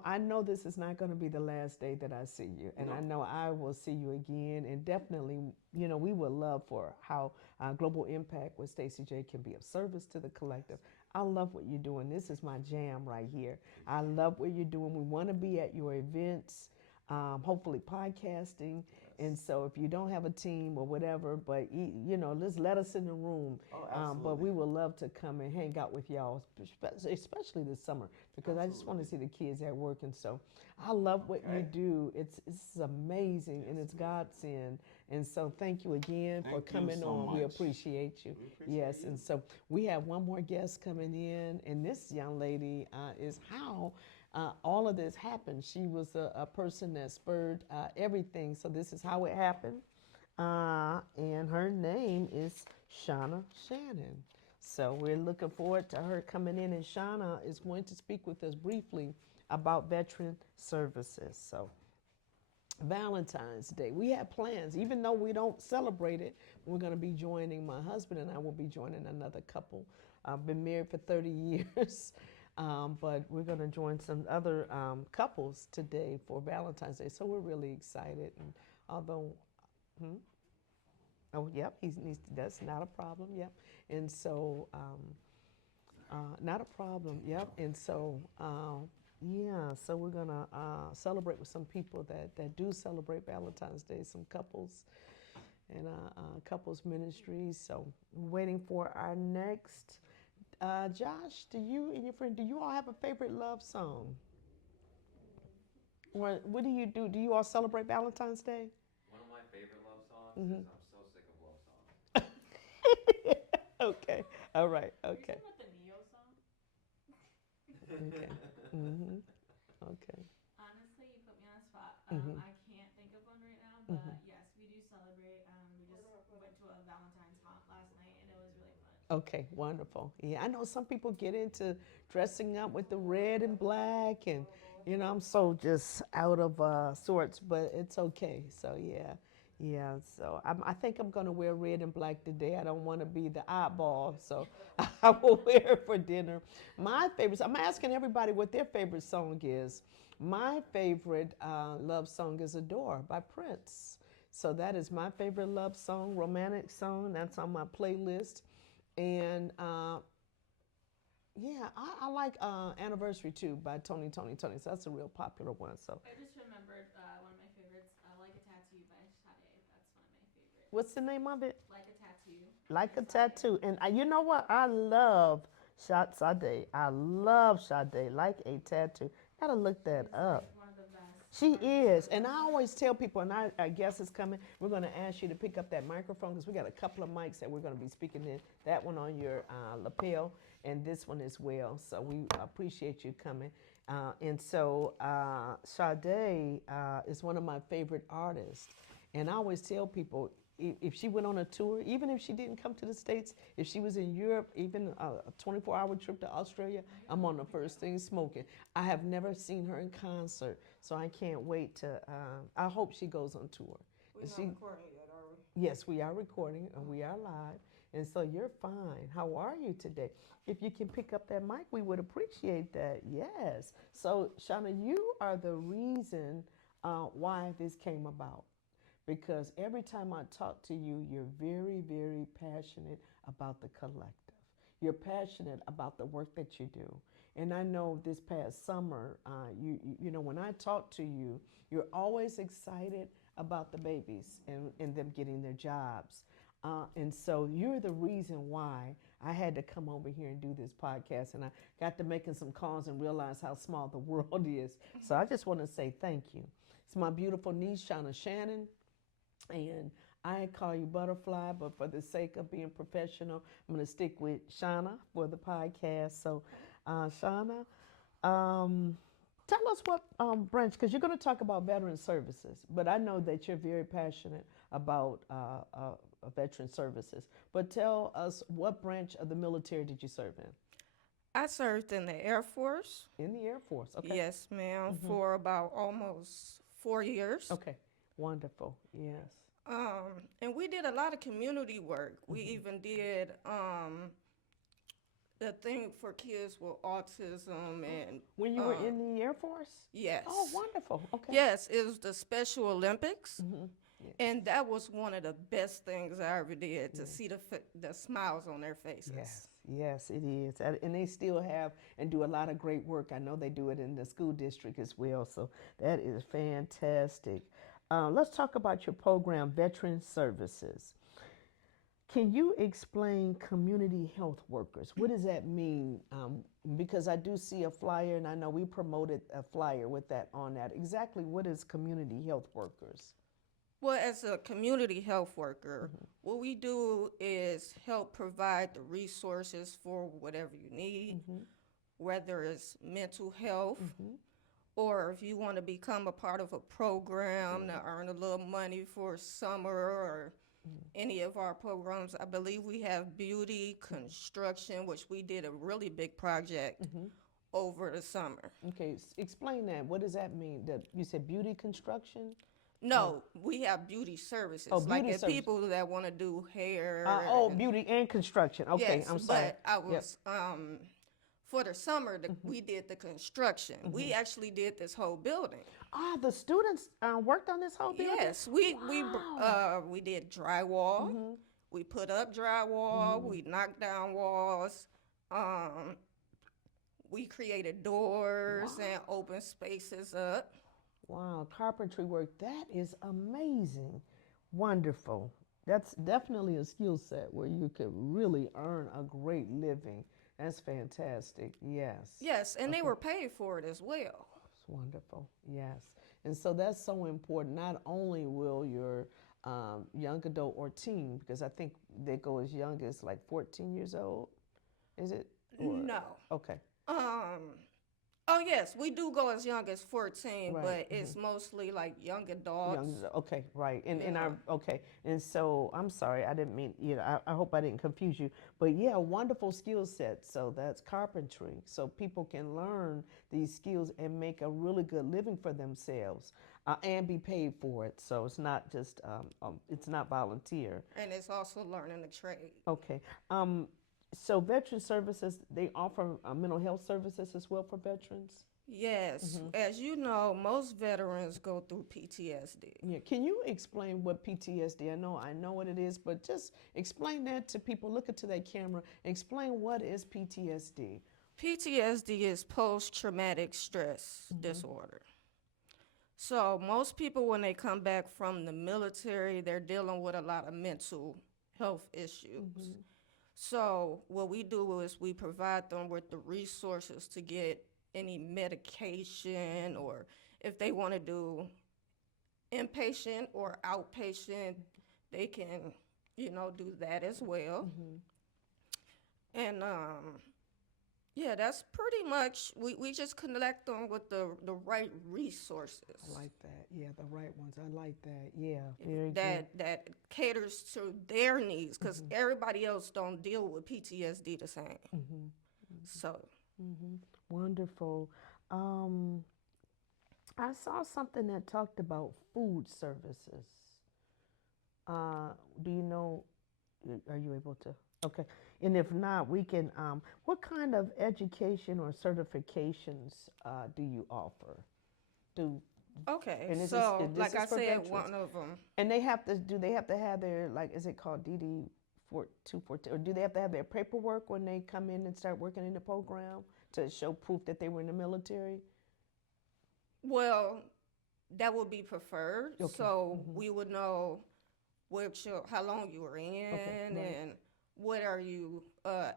I know this is not going to be the last day that I see you, and I know I will see you again. And definitely, we would love for how Global Impact with Stacey J can be of service to the collective. I love what you're doing. This is my jam right here. I love what you're doing. We want to be at your events, hopefully podcasting. And so if you don't have a team or whatever, but just let us in the room. Oh, But we would love to come and hang out with y'all, especially this summer, because I just want to see the kids at work. And so I love what you do. It's amazing, and it's Godsend. And so thank you again for Thank you coming so on. We much. appreciate you. We appreciate Yes, you. and so we have one more guest coming in, and this young lady is how all of this happened. She was a person that spurred everything. So this is how it happened. And her name is Shauna Shannon. So we're looking forward to her coming in, and Shauna is going to speak with us briefly about veteran services. So Valentine's Day, we have plans. Even though we don't celebrate it, we're going to be joining, my husband and I will be joining another couple. I've been married for 30 years. But we're going to join some other couples today for Valentine's Day. So we're really excited. And although, oh, yep, that's not a problem. Yep. And so, not a problem. Yep. And so, yeah, so we're going to celebrate with some people that do celebrate Valentine's Day, some couples and couples ministries. So we're waiting for our next. Josh, do you and your friend, do you all have a favorite love song? Or what do you do? Do you all celebrate Valentine's Day? One of my favorite love songs is I'm so sick of love songs. Okay. All right. Okay. With the Neo song? Okay. Okay. Honestly, you put me on the spot. Mhm. I can't think of one right now, but yes, we do celebrate. We just went to a Valentine's haunt last night, and it was really fun. Okay. Wonderful. Yeah, I know some people get into dressing up with the red and black, and I'm so just out of sorts, but it's okay. So yeah. Yeah, so I think I'm going to wear red and black today. I don't want to be the oddball, so I will wear it for dinner. My favorite, I'm asking everybody what their favorite song is. My favorite love song is Adore by Prince. So that is my favorite love song, romantic song. That's on my playlist. And yeah, I like Anniversary too by Tony. So that's a real popular one. So I just remembered one of my favorites, Like a Tattoo by Sade. That's one of my favorites. what's the name of it? Like a Tattoo. Like a Tattoo. And you know what? I love Sade. I love Sade. Like a Tattoo. Gotta look that up. One of the best. She is. And I always tell people, and I guess it's coming, we're going to ask you to pick up that microphone because we got a couple of mics that we're going to be speaking in. That one on your lapel and this one as well. So we appreciate you coming. And so Sade is one of my favorite artists. And I always tell people, if she went on a tour, even if she didn't come to the States, if she was in Europe, even a 24-hour trip to Australia, I'm on the first thing smoking. I have never seen her in concert, so I can't wait to, I hope she goes on tour. We're not recording yet, are we? Yes, we are recording and we are live. And so you're fine. How are you today? If you can pick up that mic, we would appreciate that. Yes. So, Shauna, you are the reason why this came about. Because every time I talk to you, you're very, very passionate about the collective. You're passionate about the work that you do. And I know this past summer, you know, when I talk to you, you're always excited about the babies and them getting their jobs. And so you're the reason why I had to come over here and do this podcast. And I got to making some calls and realize how small the world is. So I just want to say thank you. It's my beautiful niece, Shauna Shannon. And I call you Butterfly, but for the sake of being professional, I'm going to stick with Shauna for the podcast. So, Shauna, tell us what branch, because you're going to talk about veteran services, but I know that you're very passionate about veteran services. But tell us, what branch of the military did you serve in? I served in the Air Force. In the Air Force, okay. Yes, ma'am, for about almost 4 years. Okay, wonderful, yes. And we did a lot of community work. We even did the thing for kids with autism and When you were in the Air Force? yes. Oh, wonderful, okay. Yes, it was the Special Olympics. Yes. And that was one of the best things I ever did, to see the smiles on their faces. Yes, yes, it is. And they still have and do a lot of great work. I know they do it in the school district as well. So that is fantastic. Let's talk about your program, Veteran Services. Can you explain community health workers? What does that mean? Because I do see a flyer, and I know we promoted a flyer with that on that. Exactly what is community health workers? Well, as a community health worker, what we do is help provide the resources for whatever you need, whether it's mental health, or if you want to become a part of a program to earn a little money for summer or any of our programs. I believe we have beauty, construction, which we did a really big project over the summer. Okay, explain that. What does that mean? You said beauty construction? No, we have beauty services. Oh, like beauty if service. people that want to do hair. and- Beauty and construction. Okay, yes, I'm sorry. but I was for the summer. We did the construction. We actually did this whole building. The students worked on this whole building? Yes, we did drywall. We put up drywall. We knocked down walls. We created doors and open spaces up. Wow, carpentry work. That is amazing. Wonderful. That's definitely a skill set where you could really earn a great living. That's fantastic. Yes. Yes, and they were paid for it as well. It's wonderful. Yes. And so that's so important. Not only will your young adult or teen, because I think they go as young as like 14 years old. Is it? No. Okay. Oh yes, we do go as young as 14, Right, but it's mostly like young adults. Okay, right. And Yeah. and so I'm sorry, I didn't mean, I hope I didn't confuse you. But yeah, wonderful skill set. So that's carpentry. So people can learn these skills and make a really good living for themselves and be paid for it. So it's not just it's not volunteer. And it's also learning the trade. Okay. So veteran services, they offer mental health services as well for veterans? Yes, as you know, most veterans go through PTSD. Yeah. Can you explain what PTSD? I know what it is, but just explain that to people. Look into that camera. Explain what is PTSD. PTSD is post-traumatic stress disorder. So most people, when they come back from the military, they're dealing with a lot of mental health issues. So what we do is we provide them with the resources to get any medication, or if they want to do inpatient or outpatient, they can, do that as well. And yeah, that's pretty much, we just connect them with the right resources. I like that. Yeah, the right ones. I like that. Yeah, very good. that caters to their needs, because everybody else don't deal with PTSD the same. So Wonderful. I saw something that talked about food services. Do you know? Are you able to? Okay. And if not, we can. What kind of education or certifications do you offer? okay, And so this like is I for said, veterans? one of them. And they have to. Do they have to have their, like? Is it called DD 214, or do they have to have their paperwork when they come in and start working in the program to show proof that they were in the military? Well, that would be preferred. Okay. So we would know how long you were in right. and what are you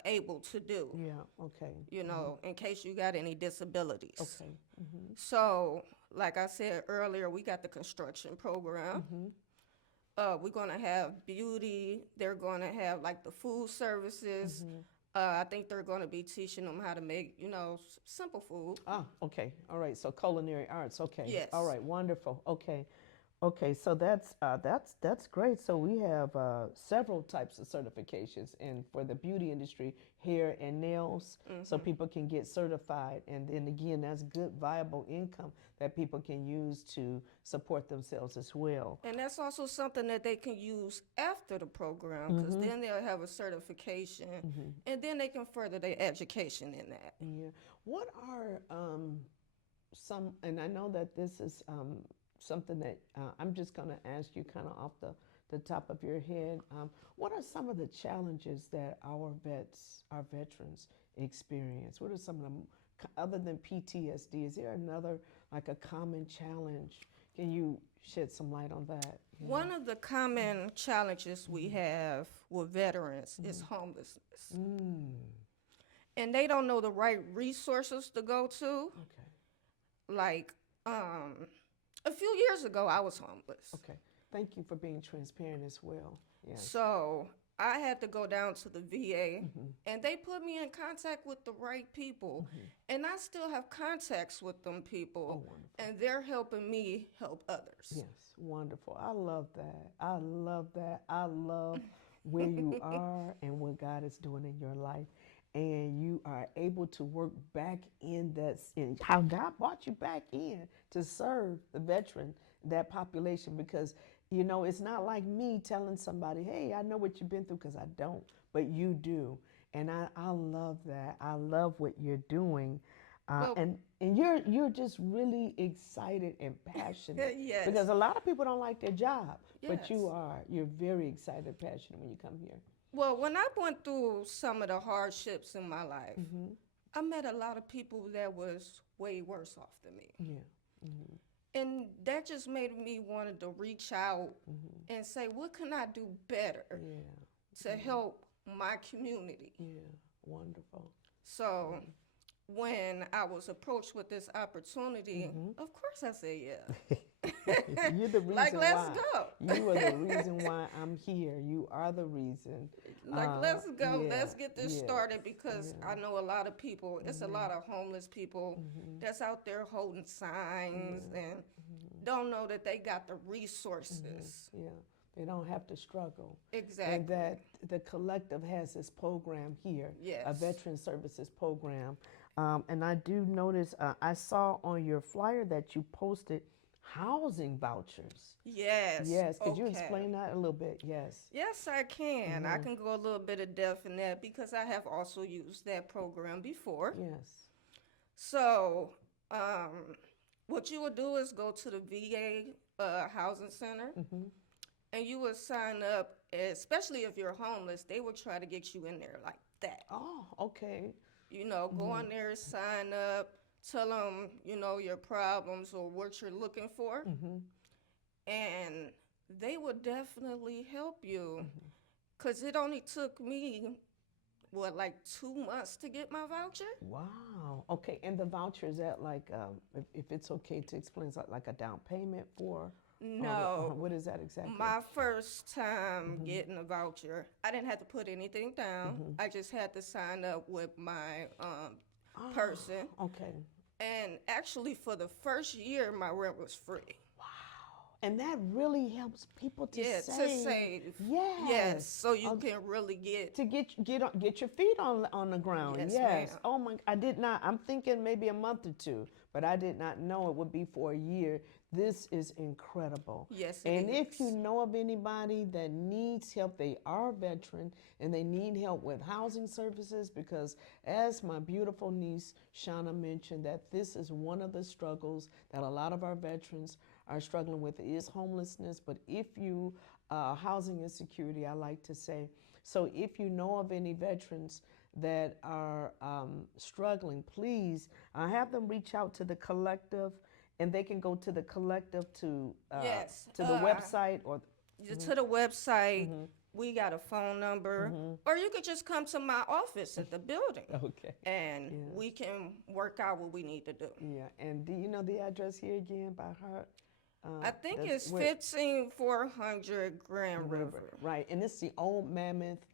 able to do, Yeah, okay. you know, in case you got any disabilities. Okay. So, like I said earlier, we got the construction program. We're going to have beauty. They're going to have like the food services. I think they're going to be teaching them how to make, you know, simple food. Ah, okay. All right. So culinary arts. Okay. Yes. All right. Wonderful. Okay. Okay. So that's great. So we have several types of certifications, and for the beauty industry, hair and nails, so people can get certified, and then again, that's good viable income that people can use to support themselves as well. And that's also something that they can use after the program, because then they'll have a certification, and then they can further their education in that. Yeah. What are some, and I know that this is something that I'm just going to ask you kind of off the top of your head. What are some of the challenges that our veterans experience? What are some of them, other than PTSD? Is there another, like a common challenge? Can you shed some light on that? Yeah. One of the common challenges we have with veterans is homelessness. And they don't know the right resources to go to. Okay. Like, a few years ago, I was homeless. Okay. Thank you for being transparent as well. Yes. So I had to go down to the VA, and they put me in contact with the right people. And I still have contacts with them people, and they're helping me help others. Yes, wonderful. I love that. I love that. I love where you are and what God is doing in your life. And you are able to work back in how God brought you back in to serve the veteran, that population, because, you know, it's not like me telling somebody, hey, I know what you've been through, because I don't, but you do. And I love that. I love what you're doing. And you're just really excited and passionate. Yes. Because a lot of people don't like their job, but Yes. you're very excited and passionate when you come here. Well, when I went through some of the hardships in my life, I met a lot of people that was way worse off than me. Yeah. And that just made me want to reach out and say, what can I do better to help my community? Yeah, wonderful. So when I was approached with this opportunity, of course I said yeah. You're the reason Like, let's why. go. You are the reason why I'm here. You are the reason. Like, let's go. Yeah, Let's get this yes, started, because I know a lot of people, it's a lot of homeless people that's out there holding signs and don't know that they got the resources. Yeah, they don't have to struggle. Exactly. And that the collective has this program here, a Yes. veteran services program. And I do notice, I saw on your flyer that you posted housing vouchers. Yes. Yes, could you Okay. explain that a little bit? Yes. Yes, I can. I can go a little bit of depth in that, because I have also used that program before. Yes. So, what you would do is go to the VA housing center, and you would sign up. Especially if you're homeless, they would try to get you in there like that. Oh, okay. You know, go in there, sign up, tell them, you know, your problems or what you're looking for, and they would definitely help you. Because it only took me, like 2 months to get my voucher? Wow. Okay, and the voucher, is that like, if it's okay to explain, is that like a down payment for? No. What is that exactly? My first time getting a voucher, I didn't have to put anything down. I just had to sign up with my person. Okay. And actually, for the first year, my rent was free. And that really helps people to Yeah, save. to save. Yes. Yes, so you can really get. To get your feet on the ground. Yes, Yes. ma'am. Oh my! I did not. I'm thinking maybe a month or two, but I did not know it would be for a year. This is incredible. Yes, it And if is. you know of anybody that needs help, they are a veteran and they need help with housing services, because as my beautiful niece Shauna mentioned, that this is one of the struggles that a lot of our veterans are struggling with, is homelessness. But if you housing insecurity, I like to say. So if you know of any veterans that are struggling, please have them reach out to the collective, and they can go to the collective to the website or to the website. We got a phone number, or you could just come to my office at the building. Okay. And we can work out what we need to do. Yeah, and do you know the address here again by heart? I think it's 15400 Grand River. Right, and it's the old Mammoth.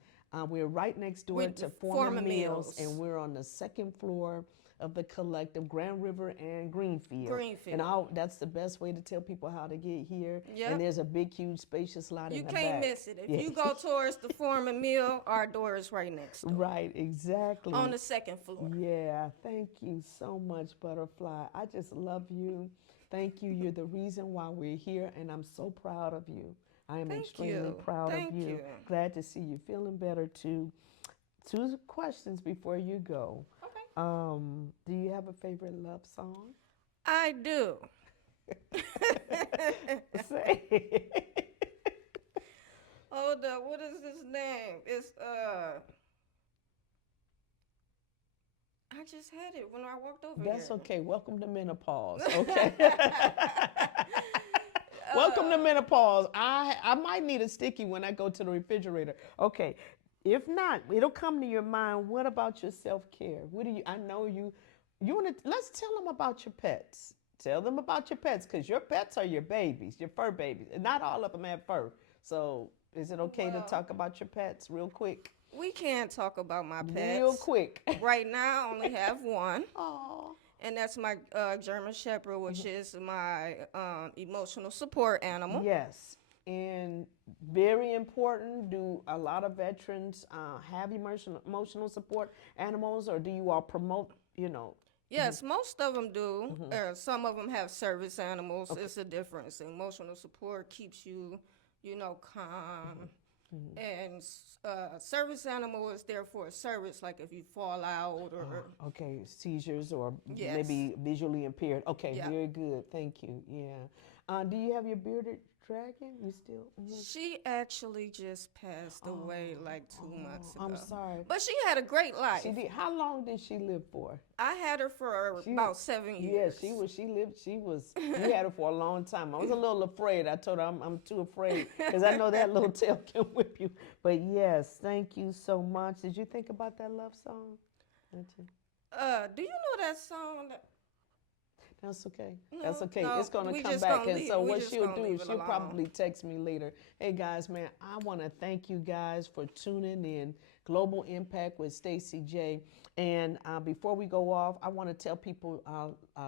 We're right next door With to Former Former Mills, Mills. and we're on the second floor of the collective, Grand River and Greenfield. Greenfield. And that's the best way to tell people how to get here. Yep. And there's a big, huge, spacious lot You in the can't back. miss it. If you go towards the Former Mill, our door is right next door. Right, exactly. On the second floor. Yeah, thank you so much, Butterfly. I just love you. Thank you. You're the reason why we're here, and I'm so proud of you. I am Thank extremely you. proud Thank of you. you. Glad to see you feeling better too. 2 questions before you go. Okay. Do you have a favorite love song? I do. Say it. Hold up, what is his name? It's I just had it when I walked over That's here. okay. Welcome to menopause. Okay. Welcome to menopause. I might need a sticky when I go to the refrigerator. Okay. If not, it'll come to your mind. What about your self-care? What do you? I know you want to. Let's tell them about your pets. Tell them about your pets, because your pets are your babies, your fur babies. And not all of them have fur. So is it okay to talk about your pets real quick? We can't talk about my pets. Real quick. Right now, I only have one. Aw. And that's my German Shepherd, which is my emotional support animal. Yes. And very important, do a lot of veterans have emotional support animals, or do you all promote, Yes, most of them do. Some of them have service animals. It's a difference. Emotional support keeps you, calm. And service animal is there for a service, like if you fall out or... Okay, seizures or Yes. maybe visually impaired. Okay, Yeah. very good. Thank you. Yeah. Do you have your bearded dragon? You still? She actually just passed away like 2 months ago. I'm sorry. But she had a great life. She did. How long did she live for? I had her for about 7 Yeah, years. you had her for a long time. I was a little afraid. I told her I'm too afraid, because I know that little tail can whip you. But yes, thank you so much. Did you think about that love song? Did you? Do you know that song? That's okay. No, That's okay. no, It's going we to come just back. gonna And leave- so we what just she'll gonna do leave is it she'll alone. probably text me later. Hey, guys, man, I want to thank you guys for tuning in. Global Impact with Stacey J. And before we go off, I want to tell people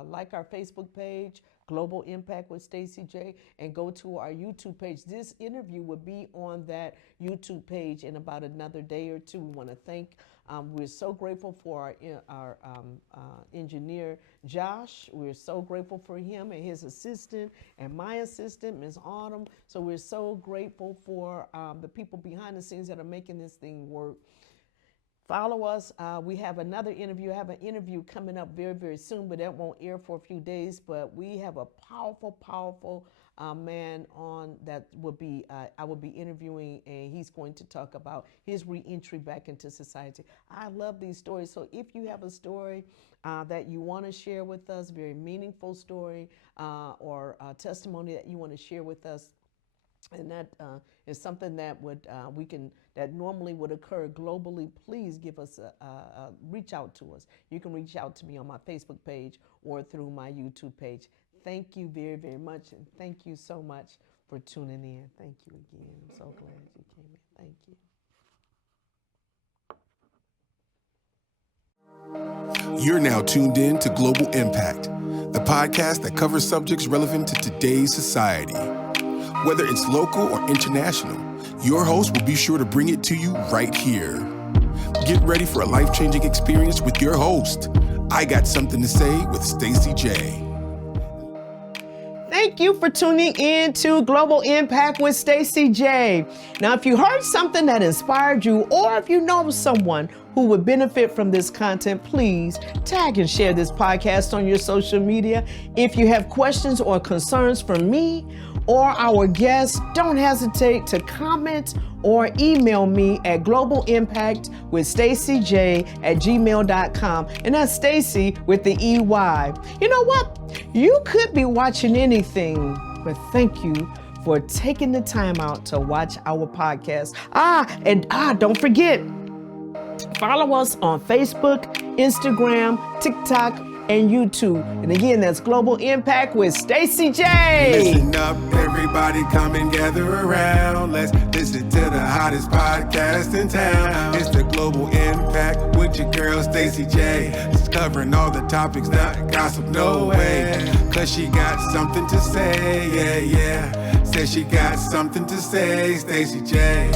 like our Facebook page, Global Impact with Stacey J, and go to our YouTube page. This interview will be on that YouTube page in about another day or two. We want to thank. We're so grateful for our engineer, Josh. We're so grateful for him and his assistant and my assistant, Ms. Autumn. So we're so grateful for the people behind the scenes that are making this thing work. Follow us. We have another interview. I have an interview coming up very, very soon, but that won't air for a few days. But we have a powerful man on that will be I will be interviewing, and he's going to talk about his reentry back into society. I love these stories. So if you have a story that you want to share with us, very meaningful story or testimony that you want to share with us, and that is something that would that normally would occur globally, please give us reach out to us. You can reach out to me on my Facebook page or through my YouTube page. Thank you very, very much, and thank you so much for tuning in. Thank you again. I'm so glad you came in. Thank you. You're now tuned in to Global Impact, the podcast that covers subjects relevant to today's society. Whether it's local or international, your host will be sure to bring it to you right here. Get ready for a life-changing experience with your host. I Got Something to Say with Stacey J. Thank you for tuning in to Global Impact with Stacey J. Now, if you heard something that inspired you, or if you know someone who would benefit from this content, please tag and share this podcast on your social media. If you have questions or concerns for me or our guests, don't hesitate to comment or email me at globalimpactwithstacyj@gmail.com. And that's Stacy with the EY. You know what? You could be watching anything, but thank you for taking the time out to watch our podcast. Don't forget, follow us on Facebook, Instagram, TikTok, and YouTube. And again, that's Global Impact with Stacy J. Listen up, everybody, come and gather around. Let's listen to the hottest podcast in town. It's the Global Impact with your girl Stacy J. It's covering all the topics, not gossip, no way. Cause she got something to say, yeah. Says she got something to say, Stacy J.